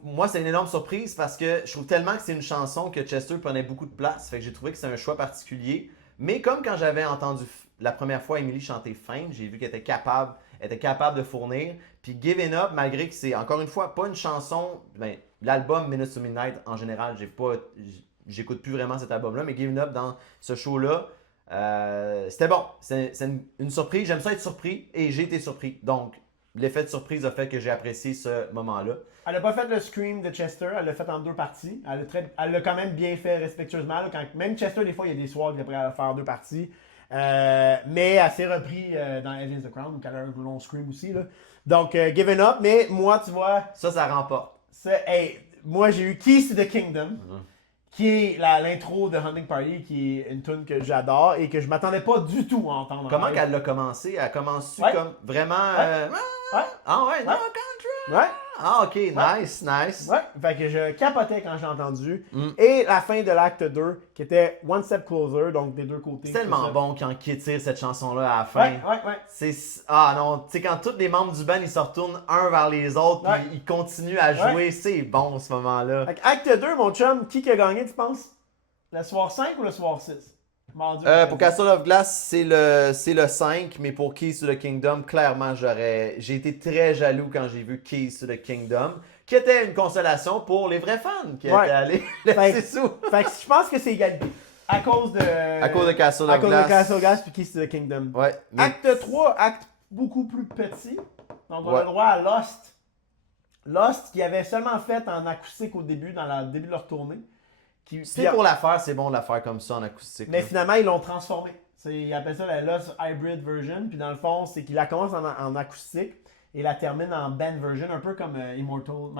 moi, c'est une énorme surprise parce que je trouve tellement que c'est une chanson que Chester prenait beaucoup de place. Fait que j'ai trouvé que c'est un choix particulier. Mais comme quand j'avais entendu la première fois Emily chanter Fame, j'ai vu qu'elle était capable de fournir. Puis Giving Up, malgré que c'est, encore une fois, pas une chanson, ben, l'album Minutes to Midnight, en général, j'écoute plus vraiment cet album-là, mais Giving Up dans ce show-là, c'était bon. C'est une surprise. J'aime ça être surpris et j'ai été surpris. Donc, l'effet de surprise a fait que j'ai apprécié ce moment-là. elle n'a pas fait le Scream de Chester, elle l'a fait en deux parties. Elle l'a quand même bien fait respectueusement. Là, même Chester, des fois, il y a des soirs qu'il est prêt à faire en deux parties. Mais elle s'est repris dans Against the Crown, où elle a un long Scream aussi. Là. Donc, Given Up, mais moi, tu vois, Ça remporte. moi, j'ai eu Keys to the Kingdom, qui est l'intro de Hunting Party, qui est une tune que j'adore et que je m'attendais pas du tout à entendre. Comment qu'elle l'a commencé? Elle commence comme vraiment... Ah ouais, No Country! Ouais. Ah ok, nice. Ouais, fait que je capotais quand j'ai entendu. Et la fin de l'acte 2, qui était One Step Closer, donc des deux côtés. C'est tellement bon quand Kid tire cette chanson-là à la fin. Ouais. Ah non, tu sais, quand tous les membres du band ils se retournent un vers les autres, puis ils continuent à jouer, c'est bon ce moment-là. Fait que acte 2, mon chum, qui a gagné, tu penses? Le soir 5 ou le soir 6? Pour Castle of Glass, c'est le 5, mais pour Keys to the Kingdom, clairement, j'ai été très jaloux quand j'ai vu Keys to the Kingdom, qui était une consolation pour les vrais fans qui étaient allés laisser sous. Fait que je pense que c'est égalité. À cause de Castle of Glass. de Castle of Glass puis Keys to the Kingdom. Ouais, Acte 3, acte beaucoup plus petit. Donc on a le droit à Lost. Lost, qui avait seulement fait en acoustique au début, dans le début de leur tournée. C'est pour la faire, c'est bon de la faire comme ça en acoustique. Mais là. finalement, ils l'ont transformé. Ils appellent ça la Lost Hybrid Version. Puis dans le fond, c'est qu'il la commence en acoustique et la termine en band version, un peu comme My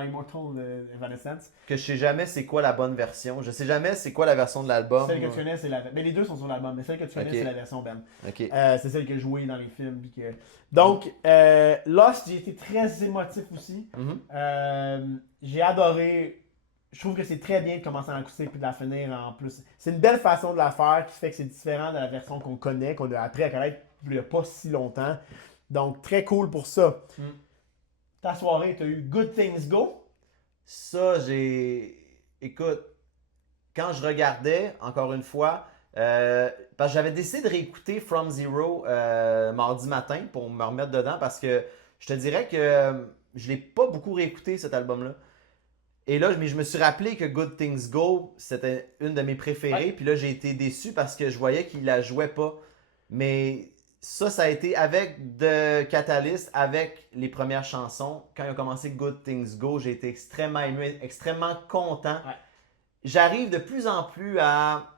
Immortal Evanescence. Que je sais jamais c'est quoi la bonne version. Je sais jamais c'est quoi la version de l'album. Celle que tu connais, c'est la. Mais les deux sont sur l'album, mais celle que tu connais, Ok. c'est la version band. Ok. C'est celle que je jouais dans les films. Puis que... Donc, Lost, j'ai été très émotif aussi. J'ai adoré. Je trouve que c'est très bien de commencer en acoustique puis de la finir en plus. C'est une belle façon de la faire qui fait que c'est différent de la version qu'on connaît, qu'on a appris à connaître il n'y a pas si longtemps. Donc, très cool pour ça. Ta soirée, tu as eu Good Things Go. Ça, Écoute, quand je regardais, encore une fois, parce que j'avais décidé de réécouter From Zero mardi matin pour me remettre dedans parce que je te dirais que je l'ai pas beaucoup réécouté cet album-là. Et là, je me suis rappelé que Good Things Go, c'était une de mes préférées. Ouais. Puis là, j'ai été déçu parce que je voyais qu'il la jouait pas. Mais ça a été avec The Catalyst, avec les premières chansons. Quand ils ont commencé Good Things Go, j'ai été extrêmement ému, extrêmement content. Ouais. J'arrive de plus en plus à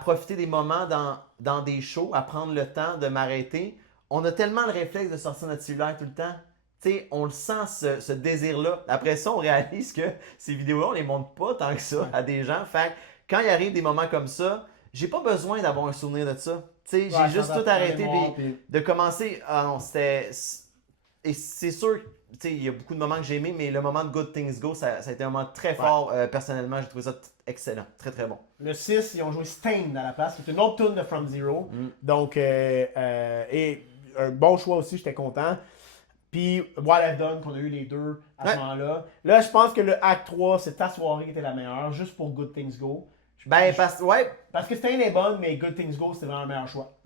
profiter des moments dans des shows, à prendre le temps de m'arrêter. On a tellement le réflexe de sortir notre cellulaire tout le temps. T'sais, on le sent, ce désir-là. Après ça, on réalise que ces vidéos-là, on les montre pas tant que ça à des gens. Fait que quand il arrive des moments comme ça, j'ai pas besoin d'avoir un souvenir de ça. T'sais, j'ai juste tout arrêté de commencer. Ah non, c'était. Et c'est sûr, il y a beaucoup de moments que j'ai aimés, mais le moment de Good Things Go, ça a été un moment très fort. Personnellement, j'ai trouvé ça excellent. Très, très bon. Le 6, ils ont joué Stained à la place. C'est une autre tune de From Zero. Donc, et un bon choix aussi, j'étais content. Puis, What I've Done, qu'on a eu les deux à ce moment-là. Là, je pense que le Act 3, c'est ta soirée qui était la meilleure, juste pour Good Things Go. Parce que Stained est bonne, mais Good Things Go, c'est vraiment le meilleur choix.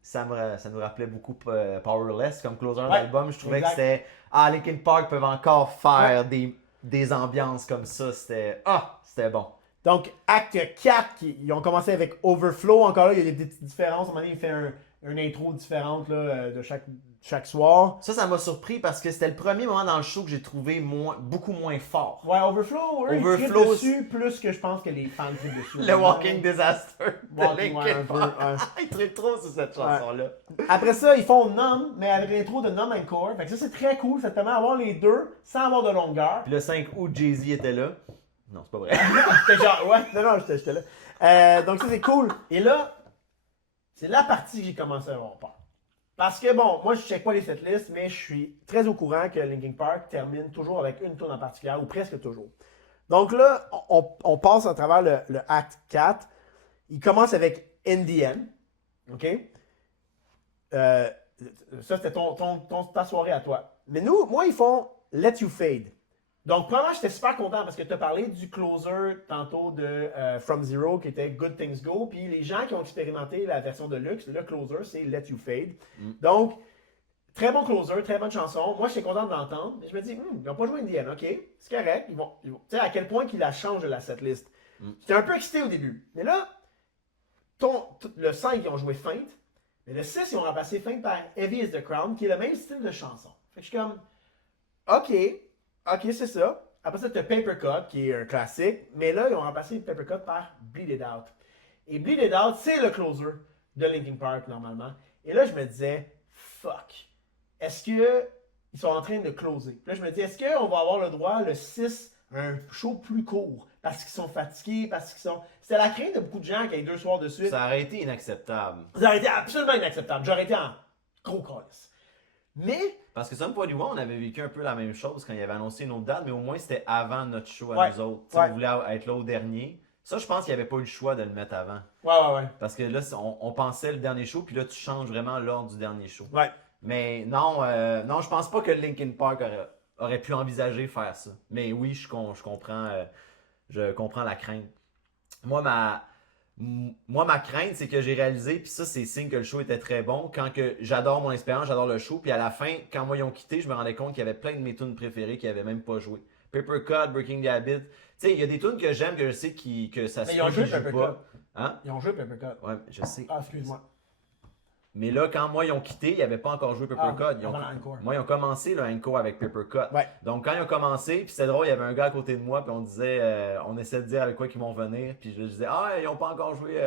Ça nous rappelait beaucoup Powerless comme closer d'album. Je trouvais que c'était. Linkin Park peuvent encore faire des ambiances comme ça. C'était bon. Donc, Act 4, ils ont commencé avec Overflow. Encore là, il y a des petites différences. À un moment donné, il fait une intro différente là, de chaque soir. Ça m'a surpris parce que c'était le premier moment dans le show que j'ai trouvé beaucoup moins fort. Ouais, Overflow, ils trippent dessus plus que je pense que les fans trippent dessus. Le Walking Disaster de Linkin Park. Ils trippent trop sur cette chanson-là. Après ça, ils font Numb, mais avec l'intro de Numb Encore. Fait que ça, c'est très cool. Ça te permet d'avoir les deux sans avoir de longueur. Puis le 5 août, Jay-Z était là. Non, c'est pas vrai. J'étais genre, ouais, non, j'étais là. Donc ça, c'est cool. Et là, c'est la partie que j'ai commencé à avoir peur. Parce que bon, moi je ne check pas les setlists, mais je suis très au courant que Linkin Park termine toujours avec une tune en particulier, ou presque toujours. Donc là, on passe à travers le Act 4. Il commence avec NDM. OK? Ça, c'était ta soirée à toi. Mais moi, ils font Let You Fade. Donc, premièrement, j'étais super content parce que tu as parlé du closer tantôt de From Zero qui était Good Things Go. Puis les gens qui ont expérimenté la version de luxe, le closer, c'est Let You Fade. Donc, très bon closer, très bonne chanson. Moi, j'étais content de l'entendre. Je me dis, ils n'ont pas joué Indienne, ok, c'est correct. Ils vont, tu sais, à quel point qu'ils la changent de la setlist. J'étais un peu excité au début. Mais là, le 5, ils ont joué Faint. Mais le 6, ils ont remplacé Faint par Heavy is the Crown, qui est le même style de chanson. Fait que je suis comme, ok, c'est ça. Après ça, tu as Paper Cut, qui est un classique. Mais là, ils ont remplacé Paper Cut par Bleed It Out. Et Bleed It Out, c'est le closer de Linkin Park, normalement. Et là, je me disais, fuck. Est-ce qu'ils sont en train de closer? Puis là, je me dis, est-ce qu'on va avoir le droit, le 6, un show plus court? Parce qu'ils sont fatigués, parce qu'ils sont... C'était la crainte de beaucoup de gens qui aient 2 soirs de suite. Ça aurait été inacceptable. Ça aurait été absolument inacceptable. J'aurais été en gros calice. Mais... Parce que Sum 41, on avait vécu un peu la même chose quand il avait annoncé une autre date, mais au moins c'était avant notre show à nous autres. On voulait être là au dernier. Ça, je pense qu'il n'y avait pas eu le choix de le mettre avant. Ouais. Parce que là, on pensait le dernier show, puis là, tu changes vraiment l'ordre du dernier show. Ouais. Mais non, je pense pas que Linkin Park aurait pu envisager faire ça. Mais oui, je comprends la crainte. Moi, ma crainte, c'est que j'ai réalisé, puis ça, c'est signe que le show était très bon. Quand que j'adore mon expérience, j'adore le show, puis à la fin, quand moi ils ont quitté, je me rendais compte qu'il y avait plein de mes tunes préférées qui n'avaient même pas joué. Paper Cut, Breaking the Habit. Tu sais, il y a des tunes que j'aime, que je sais que ça se Mais ils ont joué joue Paper pas. Cut. Hein? Ils ont joué Paper Cut. Ouais, je sais. Ah, excuse-moi. Mais là, quand moi, ils ont quitté, ils n'avaient pas encore joué Paper Cut. Avant l'encore. Moi, ils ont commencé le encore avec Paper Cut. Ouais. Donc, quand ils ont commencé, puis c'était drôle, il y avait un gars à côté de moi, puis on essayait de dire avec quoi qu'ils vont venir. Puis je disais, ils n'ont pas encore joué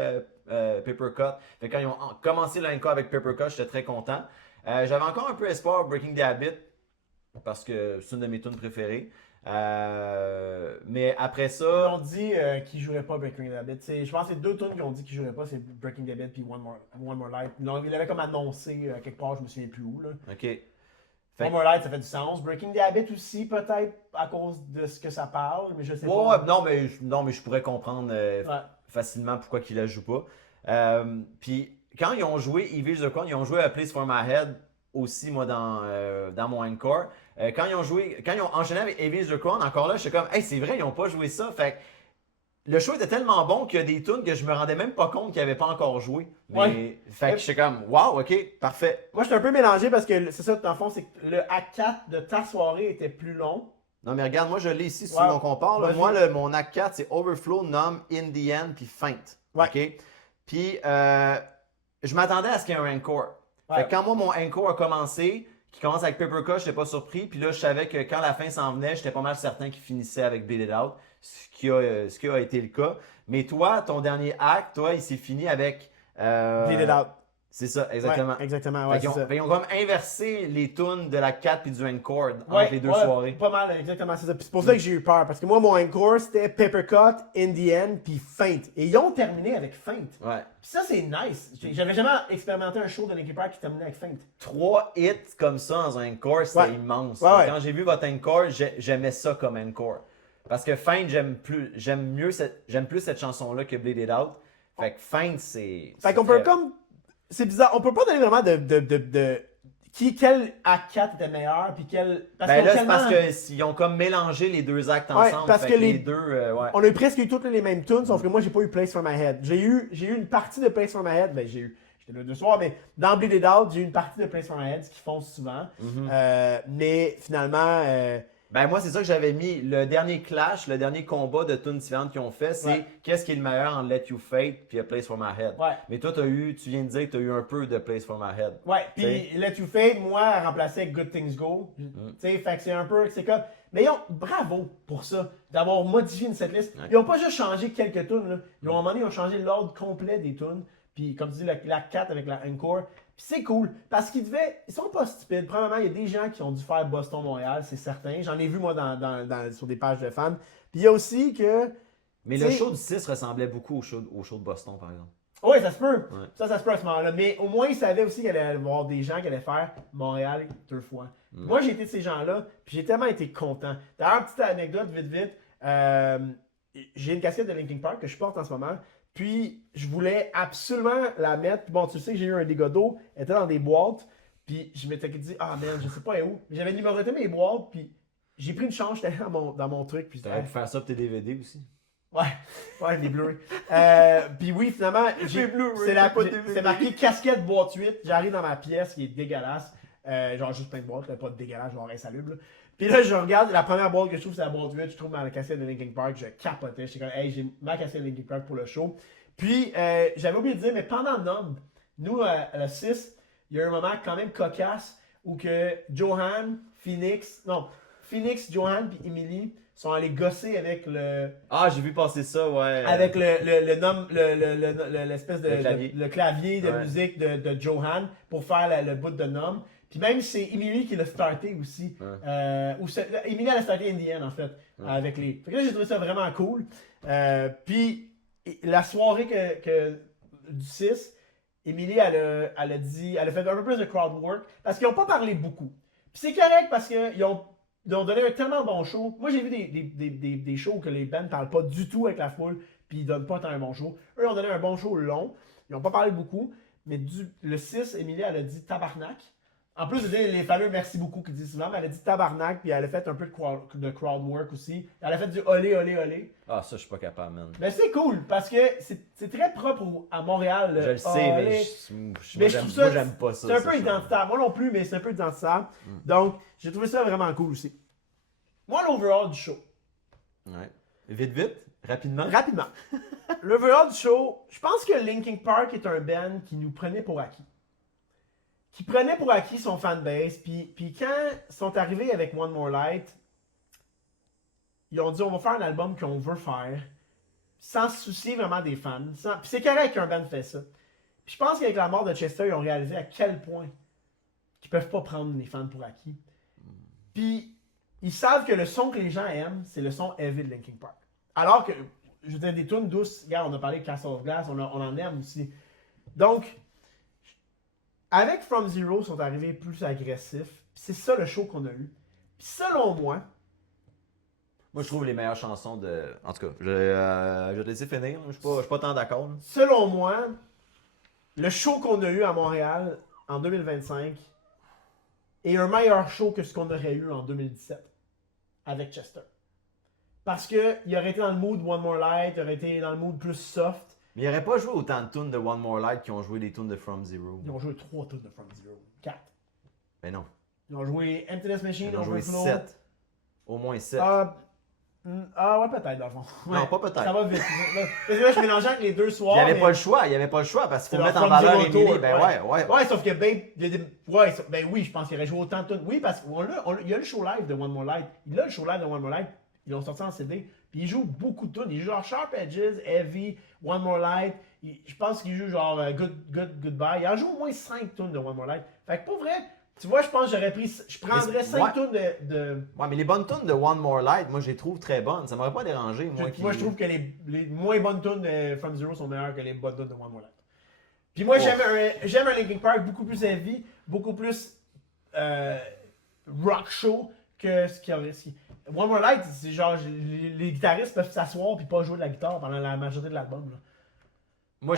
Paper Cut. Fait que quand ils ont commencé le encore avec Paper Cut, j'étais très content. J'avais encore un peu espoir Breaking the Habit, parce que c'est une de mes tunes préférées. Mais après Ils ça, ont dit qu'ils joueraient pas Breaking the Habit. Je pense que c'est 2 tunes qu'ils ont dit qu'ils joueraient pas, c'est Breaking the Habit puis One More Light. Ils l'avaient comme annoncé quelque part, je me souviens plus où. Là. ok. Fait One More Light, ça fait du sens. Breaking the Habit aussi, peut-être à cause de ce que ça parle, mais je sais pas. non, mais je pourrais comprendre facilement pourquoi qu'ils la jouent pas. Puis quand ils ont joué Evil the Crown, ils ont joué A Place for My Head aussi, moi, dans mon encore. Quand ils ont enchaîné avec Evil the Crown, encore là, j'étais comme, hey, c'est vrai, ils ont pas joué ça. Fait que le show était tellement bon qu'il y a des tunes que je me rendais même pas compte qu'ils n'avaient pas encore joué. Mais, fait que j'étais comme, wow, ok, parfait. Moi, j'étais un peu mélangé parce que c'est ça, dans le fond, c'est que le Act 4 de ta soirée était plus long. Non, mais regarde, moi, je l'ai ici sur mon compare. Là. Moi, mon Act 4, c'est Overflow, Numb, In the End, puis Feint. Ouais. OK? Puis, je m'attendais à ce qu'il y ait un encore. Ouais. Fait que quand moi, mon encore a commencé, qui commence avec Paper Cut, j'étais pas surpris. Puis là, je savais que quand la fin s'en venait, j'étais pas mal certain qu'il finissait avec Beat It Out, ce qui a été le cas. Mais toi, ton dernier acte, il s'est fini avec... Beat It Out. C'est ça, exactement. Ouais, exactement, ouais, Fait ils ont comme inversé les tunes de la 4 puis du encore Ouais, entre les deux soirées. Pas mal, exactement, c'est ça. Puis c'est pour ça que j'ai eu peur, parce que moi, mon encore, c'était Paper Cut, In the End, puis Feint. Et ils ont terminé avec Feint. Ouais. Puis ça, c'est nice. J'avais jamais expérimenté un show de Linkin Park qui terminait avec Feint. 3 hits comme ça dans un encore, c'était immense. Ouais. Quand j'ai vu votre encore, j'aimais ça comme encore. Parce que Feint, j'aime plus cette chanson-là que Bleed It Out. Fait que Feint, c'est... Fait qu'on peut comme... C'est bizarre, on peut pas donner vraiment quel acte 4 était meilleur, puis quel... Parce là, c'est parce qu'ils ont comme mélangé les deux actes ensemble. Parce que les deux, on a presque eu toutes les mêmes tunes, sauf que moi, j'ai pas eu Place for My Head. J'ai eu une partie de Place for My Head, j'étais là 2 soirs, mais dans Bleed It Out, j'ai eu une partie de Place for My Head, ce qu'ils font souvent. Mais finalement... moi, c'est ça que j'avais mis. Le dernier clash, le dernier combat de tunes différentes qu'ils ont fait, c'est qu'est-ce qui est le meilleur en Let You Fade puis A Place for My Head. Ouais. Mais toi, tu viens de dire que tu as eu un peu de Place for My Head. Ouais, puis Let You Fade, moi, elle remplaçait Good Things Go. Tu sais, fait que c'est un peu, c'est comme... Mais bravo pour ça, d'avoir modifié une setlist. Ils ont pas juste changé quelques tunes, là. Ils ont, à un moment donné, ils ont changé l'ordre complet des tunes. Puis, comme tu dis, la 4 avec la encore. Puis c'est cool, parce qu'ils sont pas stupides. Premièrement, il y a des gens qui ont dû faire Boston-Montréal, c'est certain. J'en ai vu, moi, sur des pages de fans. Puis il y a aussi que... Mais le show du 6 ressemblait beaucoup au show de Boston, par exemple. Oui, ça se peut. Ouais. Ça se peut à ce moment-là. Mais au moins, ils savaient aussi qu'il allait y avoir des gens qui allaient faire Montréal 2 fois. Moi, j'ai été de ces gens-là, puis j'ai tellement été content. D'ailleurs, petite anecdote, vite. J'ai une casquette de Linkin Park que je porte en ce moment. Puis, je voulais absolument la mettre. Bon, tu sais que j'ai eu un dégât d'eau. Elle était dans des boîtes. Puis, je m'étais dit, merde, je sais pas où. J'avais numéroté mes boîtes. Puis, j'ai pris une chance, j'étais dans mon truc. Puis, t'aurais pu faire ça pour tes DVD aussi. Ouais, les Blu-ray. Puis oui, finalement, c'est marqué casquette boîte 8. J'arrive dans ma pièce qui est dégueulasse. Genre juste plein de boîtes, pas de dégueulasse, genre insalubre. Là. Puis là, je regarde, la première boîte que je trouve, c'est la boîte 8. Je trouve ma casquette de Linkin Park, je capotais. J'étais comme, hey, j'ai ma casquette de Linkin Park pour le show. Puis, j'avais oublié de dire, mais pendant Numb, nous, à la 6, il y a un moment quand même cocasse où que Phoenix, Johan puis Emily sont allés gosser avec le... Ah, j'ai vu passer ça, ouais. Avec l'espèce de... Le clavier de musique de Johan pour faire le bout de Numb. Puis même c'est Emily qui l'a starté aussi. Emily elle a starté In the End en fait. Avec les. Fait que là j'ai trouvé ça vraiment cool. Puis la soirée du 6, Emily elle a fait un peu plus de crowd work. Parce qu'ils n'ont pas parlé beaucoup. Puis c'est correct parce qu'ils ont donné un tellement bon show. Moi j'ai vu des shows que les bands ne parlent pas du tout avec la foule. Puis ils donnent pas tant un bon show. Eux ils ont donné un bon show long. Ils n'ont pas parlé beaucoup. Mais le 6, Emily elle a dit tabarnak. En plus de dire les fameux merci beaucoup qu'ils disent souvent, mais elle a dit tabarnak, puis elle a fait un peu de crowd work aussi. Elle a fait du olé, olé, olé. Ah, ça, je suis pas capable, man. Mais c'est cool, parce que c'est très propre à Montréal. Je le sais, mais j'aime pas ça. C'est un peu identitaire. Moi non plus, mais c'est un peu identitaire. Donc, j'ai trouvé ça vraiment cool aussi. Moi, l'overall du show. Ouais. Vite, rapidement. L'overall du show, je pense que Linkin Park est un band qui nous prenait pour acquis. qui prenait pour acquis son fanbase. Puis quand ils sont arrivés avec One More Light, ils ont dit on va faire un album qu'on veut faire, sans se soucier vraiment des fans. Puis c'est correct qu'un band fait ça. Puis je pense qu'avec la mort de Chester, ils ont réalisé à quel point ils peuvent pas prendre les fans pour acquis. Puis ils savent que le son que les gens aiment, c'est le son heavy de Linkin Park. Alors que, je veux dire, des tunes douces, regarde, on a parlé de Castle of Glass, on en aime aussi. Donc, avec From Zero, ils sont arrivés plus agressifs. Puis c'est ça le show qu'on a eu. Puis selon moi, Moi, je trouve les meilleures chansons de. En tout cas, je vais te laisser finir. Je suis pas tant d'accord. selon moi, le show qu'on a eu à Montréal en 2025 est un meilleur show que ce qu'on aurait eu en 2017 avec Chester. Parce qu'il aurait été dans le mood One More Light, il aurait été dans le mood plus soft. Mais il n'aurait pas joué autant de tunes de One More Light qui ont joué des tunes de From Zero. Ils ont joué 3 tunes de From Zero. 4. Mais non. Ils ont joué Emptiness Machine, Ils ont joué Overflow. 7. Au moins 7. Ouais, peut-être, dans le fond. Non, Ouais. pas peut-être. Ça va vite. Parce que là, je mélangeais avec les deux soirs. Il n'y avait mais- pas le choix. Il n'y avait pas le choix parce qu'il faut C'est mettre en leur From valeur Zero Emily. Tour, Ben ouais. Ouais, sauf que ben oui, je pense qu'il aurait joué autant de tunes. Oui, parce qu'il y a le show live de One More Light. Il a le show live de One More Light. Ils l'ont sorti en CD. Puis il joue beaucoup de tunes. Il joue genre Sharp Edges, Heavy, One More Light. Je pense qu'il joue genre Goodbye. Il en joue au moins 5 tunes de One More Light. Fait que pour vrai, tu vois, je pense que je prendrais 5 tunes de. Ouais, mais les bonnes tunes de One More Light, moi, je les trouve très bonnes. Ça m'aurait pas dérangé, Moi, je trouve que les moins bonnes tunes de From Zero sont meilleures que les bonnes tunes de One More Light. Puis moi, j'aime un Linkin Park beaucoup plus heavy, beaucoup plus rock show que ce qu'il y aurait ici. One More Light, c'est genre, les guitaristes peuvent s'asseoir puis pas jouer de la guitare pendant la majorité de l'album. là. Moi,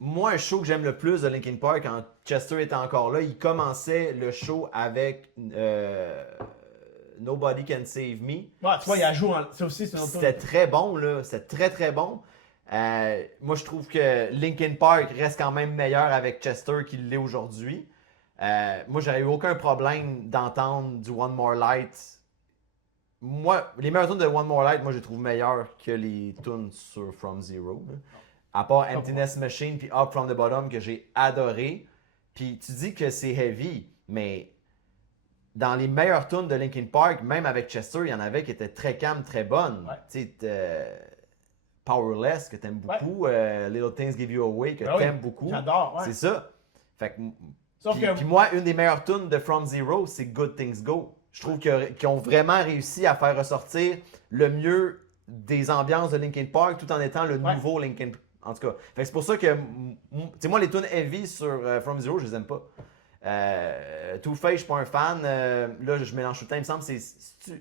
moi, un show que j'aime le plus de Linkin Park, quand Chester était encore là, il commençait le show avec Nobody Can Save Me. Ouais, tu vois, il a joué en. Ça aussi, c'est un autre C'était tune. très bon, là. C'était très, très bon. Moi, je trouve que Linkin Park reste quand même meilleur avec Chester qu'il l'est aujourd'hui. Moi, j'aurais eu aucun problème d'entendre du One More Light. Moi, les meilleures tunes de One More Light, moi, je les trouve meilleures que les tunes sur From Zero. Là. À part Emptiness Machine puis Up From The Bottom que j'ai adoré. Puis tu dis que c'est heavy, mais dans les meilleures tunes de Linkin Park, même avec Chester, il y en avait qui étaient très calmes, très bonnes. Ouais. Tu sais, Powerless que t'aimes beaucoup, Little Things Give You Away que Ben oui, t'aimes beaucoup. J'adore, ouais. C'est ça. Fait que, Sauf que. puis moi, une des meilleures tunes de From Zero, c'est Good Things Go. Je trouve qu'ils ont vraiment réussi à faire ressortir le mieux des ambiances de Linkin Park tout en étant le nouveau Linkin Park. En tout cas, fait que c'est pour ça que moi, les tunes heavy sur From Zero, je les aime pas. Two Face, je suis pas un fan. Là, je mélange tout le temps. Il me semble que c'est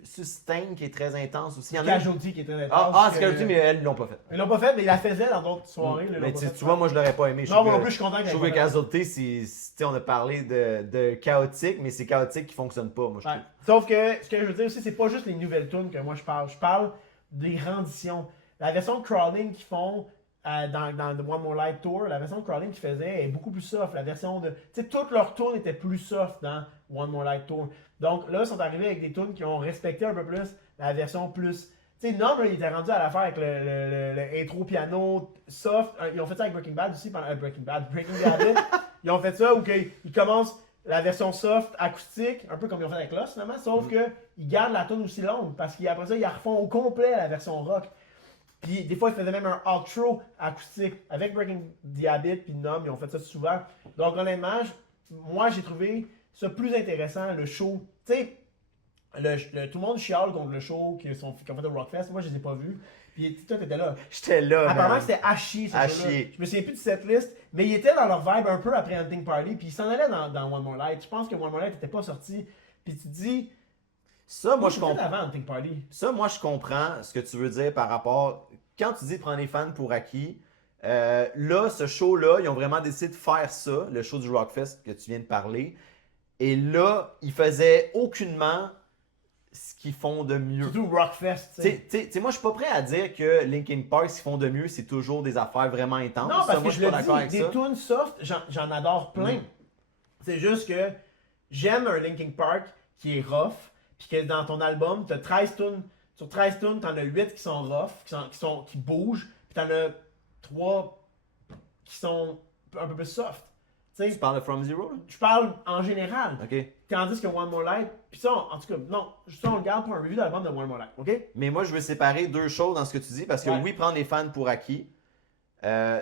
Sustain qui est très intense aussi. Il y en a Casualty qui était intense. c'est Casualty, mais elles l'ont pas fait. Ils l'ont pas fait, mais ils la faisaient dans d'autres soirées. là, ils Mais l'ont pas fait. tu vois, moi, je l'aurais pas aimé. Non, moi non plus, je suis content Je qu'elle trouve que ait pas fait. Casualty, on a parlé de chaotique, mais c'est chaotique qui fonctionne pas, moi, je Ouais. trouve. Sauf que ce que je veux dire aussi, c'est pas juste les nouvelles tunes que moi je parle. Je parle des renditions. La version de Crawling qu'ils font dans The One More Light Tour, la version de Crawling qu'ils faisaient est beaucoup plus soft. La version de. Tu sais, toutes leurs tunes étaient plus soft dans One More Light Tour. Donc là, ils sont arrivés avec des tunes qui ont respecté un peu plus la version plus. Tu sais, Numb, il était rendu à la faire avec le intro piano soft. Ils ont fait ça avec Breaking Bad aussi, Breaking Bad. Ils ont fait ça où ils commencent la version soft acoustique, un peu comme ils ont fait avec Lost finalement, sauf que ils gardent la tune aussi longue parce qu'après ça, ils la refont au complet la version rock. Puis des fois, ils faisaient même un outro acoustique avec Breaking the Habit puis Numb, ils ont fait ça souvent. Donc honnêtement, moi j'ai trouvé ça plus intéressant, le show. Tu sais, tout le monde chiale contre le show qui ont fait au Rockfest. Moi, je les ai pas vus. Puis toi, t'étais là. J'étais là, Apparemment, man. c'était à chier, ce À show-là. chier. Je me souviens plus de cette liste, mais ils étaient dans leur vibe un peu après Hunting Party, puis ils s'en allaient dans One More Light. Je pense que One More Light n'était pas sorti. Puis tu te dis, Ça, moi, je c'était comprends. avant Hunting Party. Ça, moi, je comprends ce que tu veux dire par rapport. Quand tu dis prendre les fans pour acquis, là, ce show-là, ils ont vraiment décidé de faire ça, le show du Rockfest que tu viens de parler. Et là, ils faisaient aucunement ce qu'ils font de mieux. Surtout Rockfest, tu sais. Tu sais, moi, je suis pas prêt à dire que Linkin Park, ce qu'ils font de mieux, c'est toujours des affaires vraiment intenses. Non, parce moi, que je je suis le pas d'accord dis, avec des ça. tunes soft, j'en adore plein. C'est juste que j'aime un Linkin Park qui est rough, puis que dans ton album, tu as 13 tunes. Sur 13 tunes, tu en as 8 qui sont rough, qui bougent, puis tu en as 3 qui sont un peu plus soft. Tu Tu parles de From Zero, là? je parle en général. OK. Tandis que One More Light, puis ça, en tout cas, non, ça on le garde pour un review d'album de One More Light, ok? Mais moi, je veux séparer deux choses dans ce que tu dis, parce que Ouais. oui, prendre les fans pour acquis,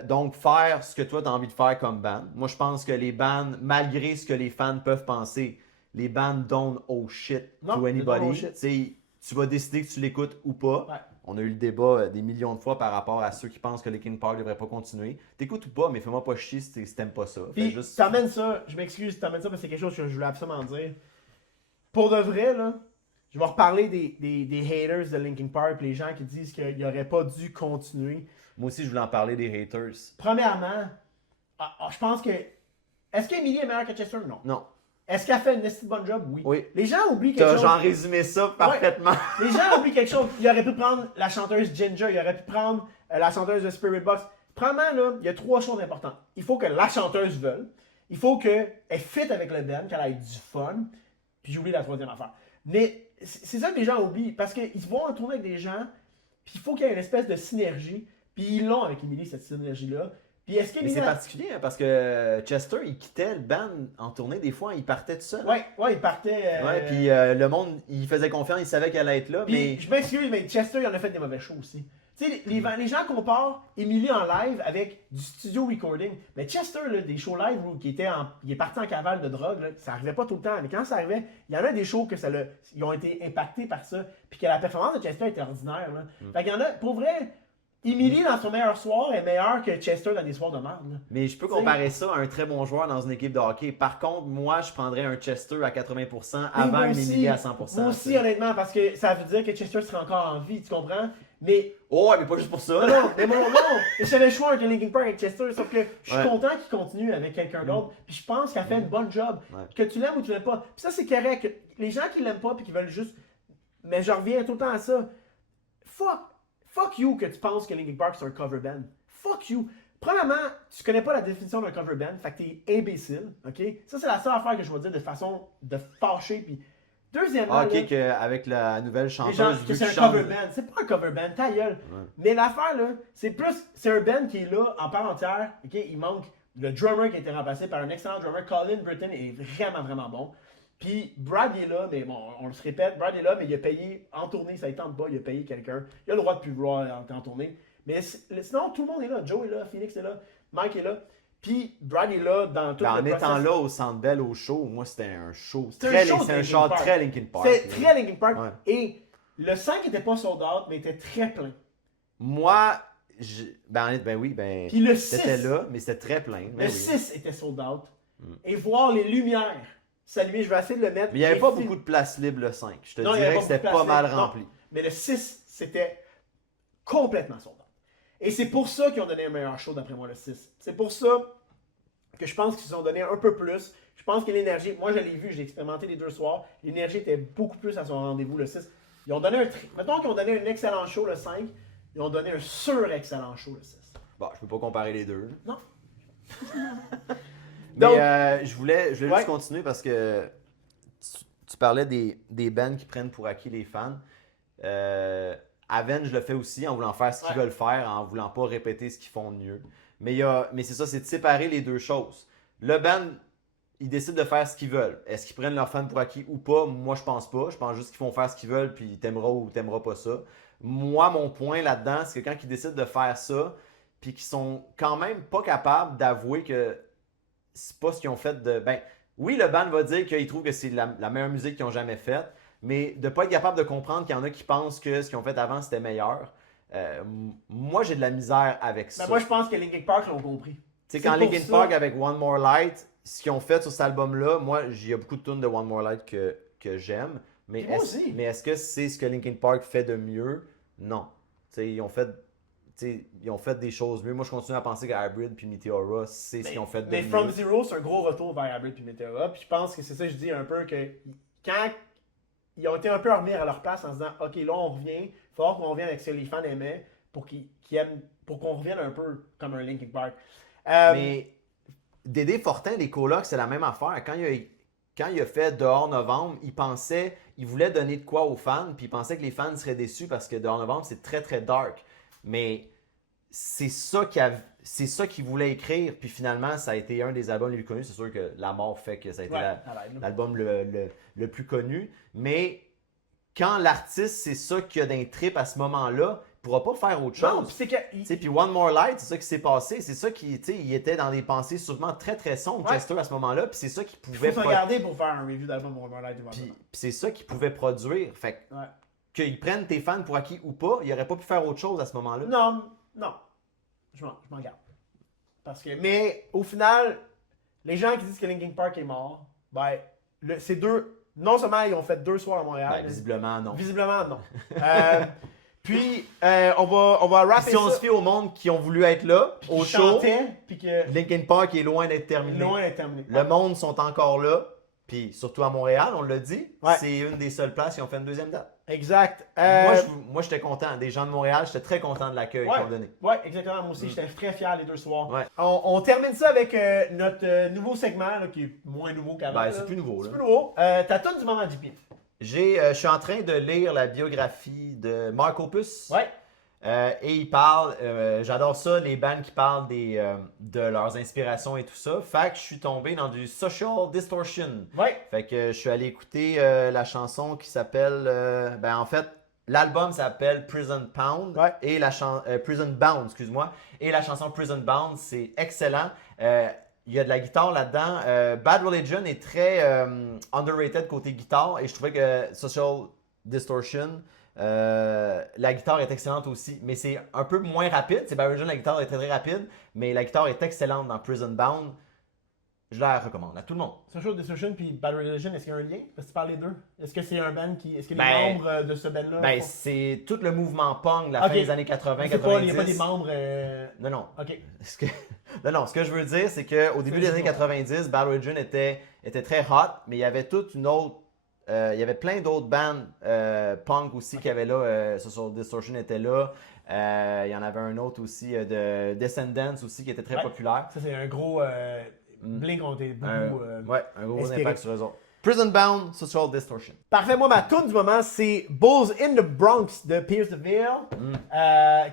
donc faire ce que toi, tu as envie de faire comme band. Moi, je pense que les bands, malgré ce que les fans peuvent penser, les bands don't owe shit Non, to they don't owe anybody. shit. Tu sais, tu vas décider que tu l'écoutes ou pas. Ouais. On a eu le débat des millions de fois par rapport à ceux qui pensent que Linkin Park ne devrait pas continuer. T'écoutes ou pas, mais fais-moi pas chier si t'aimes pas ça. Fais Puis juste... t'amènes ça, je m'excuse, t'amènes ça parce que c'est quelque chose que je voulais absolument dire. Pour de vrai, là, je vais reparler des haters de Linkin Park, les gens qui disent qu'il n'aurait pas dû continuer. Moi aussi, je voulais en parler des haters. Premièrement, je pense que. Est-ce qu'Emily est meilleure que Chester? Non. Non. Est-ce qu'elle fait une esti de bonne job? Oui. Oui. Les gens oublient quelque T'as chose. genre résumé ça parfaitement. Les gens oublient quelque chose. Il aurait pu prendre la chanteuse Ginger, il aurait pu prendre la chanteuse de Spirit Box. Premièrement, là, il y a trois choses importantes. Il faut que la chanteuse veuille. Il faut qu'elle fit avec le band, qu'elle ait du fun. Puis j'oublie la troisième affaire. Mais c'est ça que les gens oublient. Parce qu'ils vont en tourner avec des gens, puis il faut qu'il y ait une espèce de synergie. Puis ils l'ont avec Emily, cette synergie-là. Puis est-ce Mais qu'Emily. c'est particulier hein, parce que Chester, il quittait le band en tournée. Des fois, il partait tout seul. Ouais, il partait. Ouais, puis le monde, il faisait confiance, il savait qu'elle allait être là. Puis, Mais je m'excuse, mais Chester, il en a fait des mauvais shows aussi. Tu sais, les gens comparent Emily en live avec du studio recording. Mais Chester, là, des shows live où il est parti en cavale de drogue, là, ça arrivait pas tout le temps. Mais quand ça arrivait, il y en a des shows que ils ont été impactés par ça. Puis que la performance de Chester était ordinaire. Là. Fait qu'il y en a, pour vrai, Emily dans son meilleur soir est meilleure que Chester dans des soirs de merde. Là. Mais je peux comparer ça à un très bon joueur dans une équipe de hockey. Par contre, moi, je prendrais un Chester à 80% avant moi une aussi, Emily à 100%. Moi aussi, honnêtement, parce que ça veut dire que Chester serait encore en vie, tu comprends? Mais Oh, mais pas juste pour ça. non, là. non, mais non, j'avais le choix avec Linkin Park avec Chester, sauf que je suis Ouais. content qu'il continue avec quelqu'un d'autre, puis je pense qu'elle fait une bonne job, Ouais. que tu l'aimes ou tu l'aimes pas. Puis ça, c'est correct. Les gens qui l'aiment pas puis qui veulent juste. Mais je reviens tout le temps à ça. Fuck you que tu penses que Linkin Park c'est un cover band. Fuck you. Premièrement, tu connais pas la définition d'un cover band, fait que t'es imbécile, ok? Ça, c'est la seule affaire que je vais dire de façon de fâcher, puis. Deuxièmement, Ah, là, ok, qu'avec la nouvelle les chanteuse, gens, vu que c'est qu'il un chante- cover band. C'est pas un cover band, ta gueule. Ouais. Mais l'affaire, là, c'est un band qui est là en part entière. Ok, il manque le drummer qui a été remplacé par un excellent drummer. Colin Britton est vraiment, vraiment bon. Puis Brad est là, mais bon, on se répète, Brad est là, mais il a payé en tournée, ça ne tente pas, il a payé quelqu'un. Il a le droit de plus vouloir en tournée. Mais sinon, tout le monde est là. Joe est là, Phoenix est là, Mike est là. Puis Brad est là dans tout Ben, en le étant process. là au Centre Bell au show, moi c'était un show. C'est un Très, show de c'est un Linkin show Park. très Linkin Park. C'est là. très Linkin Park. Ouais. Et le 5 était pas sold out, mais était très plein. Moi, ben oui, Puis le 6, c'était là, mais c'était très plein. le Ben oui. 6 était sold out. Et voir les lumières s'allumer, je vais essayer de le mettre. Mais il n'y avait J'ai pas fi- beaucoup de place libre le 5. Je te Non, il y avait dirais que pas c'était beaucoup de pas place mal libre. rempli. Mais le 6, c'était complètement sold out. Et c'est pour ça qu'ils ont donné un meilleur show, d'après moi, le 6. C'est pour ça que je pense qu'ils ont donné un peu plus. Je pense que l'énergie, moi je l'ai vu, j'ai expérimenté les 2 soirs, l'énergie était beaucoup plus à son rendez-vous, le 6. Ils ont donné mettons qu'ils ont donné un excellent show, le 5. Ils ont donné un sur-excellent show, le 6. Bon, je peux pas comparer les deux. Non. Mais Donc- je voulais Ouais. juste continuer parce que tu parlais des bands qui prennent pour acquis les fans. Avenge le fait aussi en voulant faire ce qu'ils Ouais. veulent faire, en voulant pas répéter ce qu'ils font de mieux. Mais c'est ça, c'est de séparer les deux choses. Le band, ils décident de faire ce qu'ils veulent. Est-ce qu'ils prennent leurs fans pour acquis ou pas? Moi, je pense pas. Je pense juste qu'ils font faire ce qu'ils veulent, puis t'aimeras ou t'aimeras pas ça. Moi, mon point là-dedans, c'est que quand ils décident de faire ça, puis qu'ils sont quand même pas capables d'avouer que c'est pas ce qu'ils ont fait de. Ben, oui, le band va dire qu'ils trouvent que c'est la meilleure musique qu'ils ont jamais faite, mais de pas être capable de comprendre qu'il y en a qui pensent que ce qu'ils ont fait avant c'était meilleur. Moi, j'ai de la misère avec ça. Mais moi je pense que Linkin Park l'ont compris. Tu sais, c'est quand pour Linkin ça- Park avec One More Light, ce qu'ils ont fait sur cet album-là, moi, il y a beaucoup de tunes de One More Light que j'aime. Mais Puis moi aussi. est-ce que c'est ce que Linkin Park fait de mieux? Non. Tu sais, ils ont fait des choses mieux. Moi, je continue à penser que Hybrid puis Meteora, c'est ce qu'ils ont fait de Mais mieux. From Zero, c'est un gros retour vers Hybrid puis Meteora. Puis je pense que c'est ça que je dis un peu que quand ils ont été un peu revenus à leur place en se disant OK, là on revient, il faut qu'on revienne avec ce que les fans aimaient pour qu'ils aiment, pour qu'on revienne un peu comme un Linkin Park. Mais Dédé Fortin, les colocs, c'est la même affaire. Quand il a fait Dehors Novembre, il voulait donner de quoi aux fans, puis il pensait que les fans seraient déçus parce que Dehors Novembre, c'est très très dark. Mais c'est ça c'est ça qu'il voulait écrire, puis finalement, ça a été un des albums les plus connus. C'est sûr que la mort fait que ça a été l'album le plus connu. Mais quand l'artiste, c'est ça qu'il a d'un trip à ce moment-là, il ne pourra pas faire autre chose. Non, puis c'est que... Puis One More Light, c'est ça qui s'est passé. C'est ça qui, il était dans des pensées sûrement très très sombres, Chester, à ce moment-là. Puis c'est ça qui pouvait... Il faut se regarder pour faire un review d'album One More Light. Puis c'est ça qu'il pouvait produire. Fait qu'ils prennent tes fans pour acquis ou pas, il n'aurait pas pu faire autre chose à ce moment-là. Non. Je m'en garde. Mais au final, les gens qui disent que Linkin Park est mort, ben, c'est deux... Non seulement ils ont fait 2 soirs à Montréal. Ben, visiblement, non. Visiblement, non. Puis, on va rapper si on se fie au monde qui ont voulu être là, au show, puis que... Linkin Park est loin d'être terminé. Le monde sont encore là. Puis surtout à Montréal, on l'a dit, c'est une des seules places qui ont fait une deuxième date. Exact. Moi, j'étais content. Des gens de Montréal, j'étais très content de l'accueil qu'ils ont donné. Oui, exactement. Moi aussi, j'étais très fier les 2 soirs. On termine ça avec notre nouveau segment, là, qui est moins nouveau qu'avant. Ben, c'est plus nouveau. C'est plus nouveau. Ta tune du moment, JP. Je suis en train de lire la biographie de Mark Hoppus. Ouais. Et il parle, j'adore ça, les bands qui parlent de leurs inspirations et tout ça. Fait que je suis tombé dans du Social Distortion. Ouais. Fait que je suis allé écouter la chanson qui s'appelle, en fait, l'album s'appelle Prison Pound et Prison Bound, excuse-moi. Et la chanson Prison Bound, c'est excellent. Il y a de la guitare là-dedans. Bad Religion est très underrated côté guitare et je trouvais que Social Distortion, la guitare est excellente aussi, mais c'est un peu moins rapide. C'est Bad Religion, la guitare est très, très rapide, mais la guitare est excellente dans Prison Bound. Je la recommande à tout le monde. Social Distortion puis Bad Religion, est-ce qu'il y a un lien? Parce que tu parles les deux. Est-ce que c'est un band qui... Est-ce que les membres de ce band-là... c'est tout le mouvement punk de la fin des années 80-90. Il n'y a pas des membres... Non. OK. Ce que je veux dire, c'est qu'au début des années 90, Bad Religion était très hot, mais il y avait toute une autre... il y avait plein d'autres bands punk aussi qui avaient là. Social Distortion était là. Il y en avait un autre aussi de Descendants aussi qui était très populaire. Ça, c'est un gros... Blink ont été beaucoup un gros impact sur eux autres. Prison Bound, Social Distortion. Parfait. Moi, ma tune du moment, c'est Bulls in the Bronx de Pierce the Veil,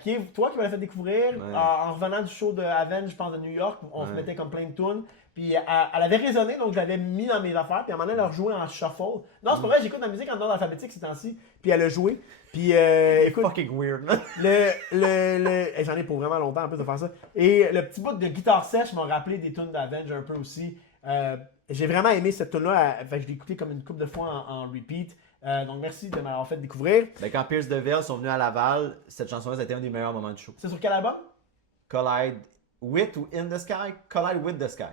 qui est toi qui m'as fait découvrir en revenant du show de Avenge, je pense, de New York. On se mettait comme plein de tunes. Puis elle avait résonné, donc je l'avais mis dans mes affaires. Puis à un moment donné, elle a rejoué en shuffle. Non, c'est pas vrai, j'écoute la musique en ordre alphabétique ces temps-ci. Puis elle a joué. Puis écoute. Fucking weird, man. J'en ai pour vraiment longtemps en plus de faire ça. Et le petit bout de guitare sèche m'a rappelé des tunes d'Avenge un peu aussi. J'ai vraiment aimé cette tune-là. Je l'ai écouté comme une couple de fois en repeat. Donc merci de m'avoir fait découvrir. Quand Pierce the Veil sont venus à Laval, cette chanson-là, c'était un des meilleurs moments du show. C'est sur quel album? Collide with ou In the Sky? Collide with the Sky.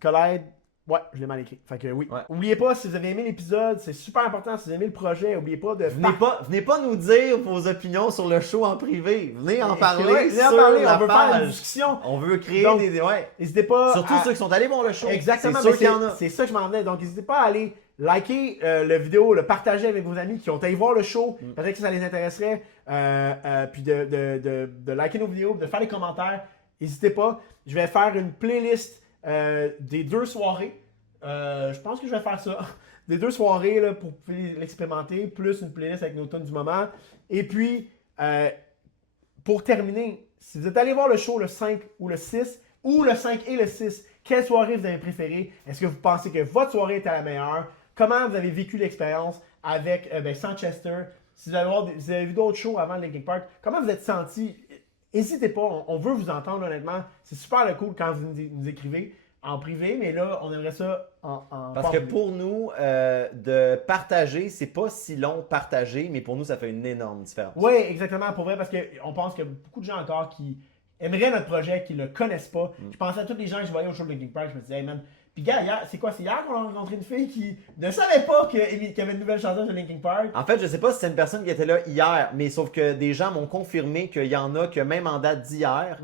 Collide, ouais, je l'ai mal écrit. Fait que oui. Ouais. Oubliez pas, si vous avez aimé l'épisode, c'est super important. Si vous avez aimé le projet, oubliez pas de... Venez pas nous dire vos opinions sur le show en privé. Venez en parler. Venez en parler, on veut faire une discussion. On veut créer des... Ouais. N'hésitez pas surtout ceux qui sont allés voir le show. Exactement, c'est ça que je m'en venais. Donc n'hésitez pas à aller liker la vidéo, le partager avec vos amis qui ont allé voir le show. Peut-être que ça les intéresserait. Puis de liker nos vidéos, de faire des commentaires. N'hésitez pas. Je vais faire une playlist des 2 soirées. Je pense que je vais faire ça. Des 2 soirées là, pour l'expérimenter, plus une playlist avec nos tunes du moment. Et puis, pour terminer, si vous êtes allé voir le show le 5 ou le 6, ou le 5 et le 6, quelle soirée vous avez préférée? Est-ce que vous pensez que votre soirée était la meilleure? Comment vous avez vécu l'expérience avec Sanchester? Si vous avez vu d'autres shows avant Linkin Park, comment vous êtes senti? N'hésitez pas, on veut vous entendre honnêtement. C'est super cool quand vous nous écrivez en privé, mais là, on aimerait ça en Parce que pour nous, de partager, c'est pas si long partager, mais pour nous, ça fait une énorme différence. Oui, exactement, pour vrai, parce qu'on pense qu'il y a beaucoup de gens encore qui aimeraient notre projet, qui ne le connaissent pas. Je pensais à tous les gens que je voyais au show de Linkin Park, je me disais, hey man, puis gars, c'est hier qu'on a rencontré une fille qui ne savait pas qu'il y avait une nouvelle chanteuse de Linkin Park. En fait, je sais pas si c'est une personne qui était là hier, mais sauf que des gens m'ont confirmé qu'il y en a que même en date d'hier,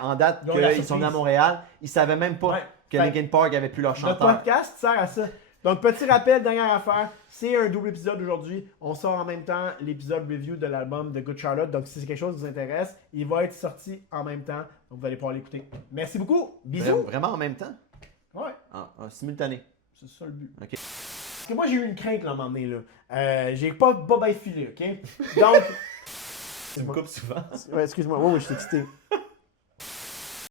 en date qu'ils sont venus à Montréal, ils savaient même pas que Linkin Park avait plus leur chanteur. Notre podcast sert à ça. Donc, petit rappel, dernière affaire, c'est un double épisode aujourd'hui. On sort en même temps l'épisode review de l'album de Good Charlotte. Donc, si c'est quelque chose qui vous intéresse, il va être sorti en même temps. Donc, vous allez pouvoir l'écouter. Merci beaucoup. Bisous. Vraiment en même temps? Ouais. En simultané. C'est ça le but. OK. Parce que moi, j'ai eu une crainte là, à un moment donné. Là. J'ai pas bien filé, OK? Donc... Tu me coupes souvent. Ouais, excuse-moi. Oui, je t'ai excité.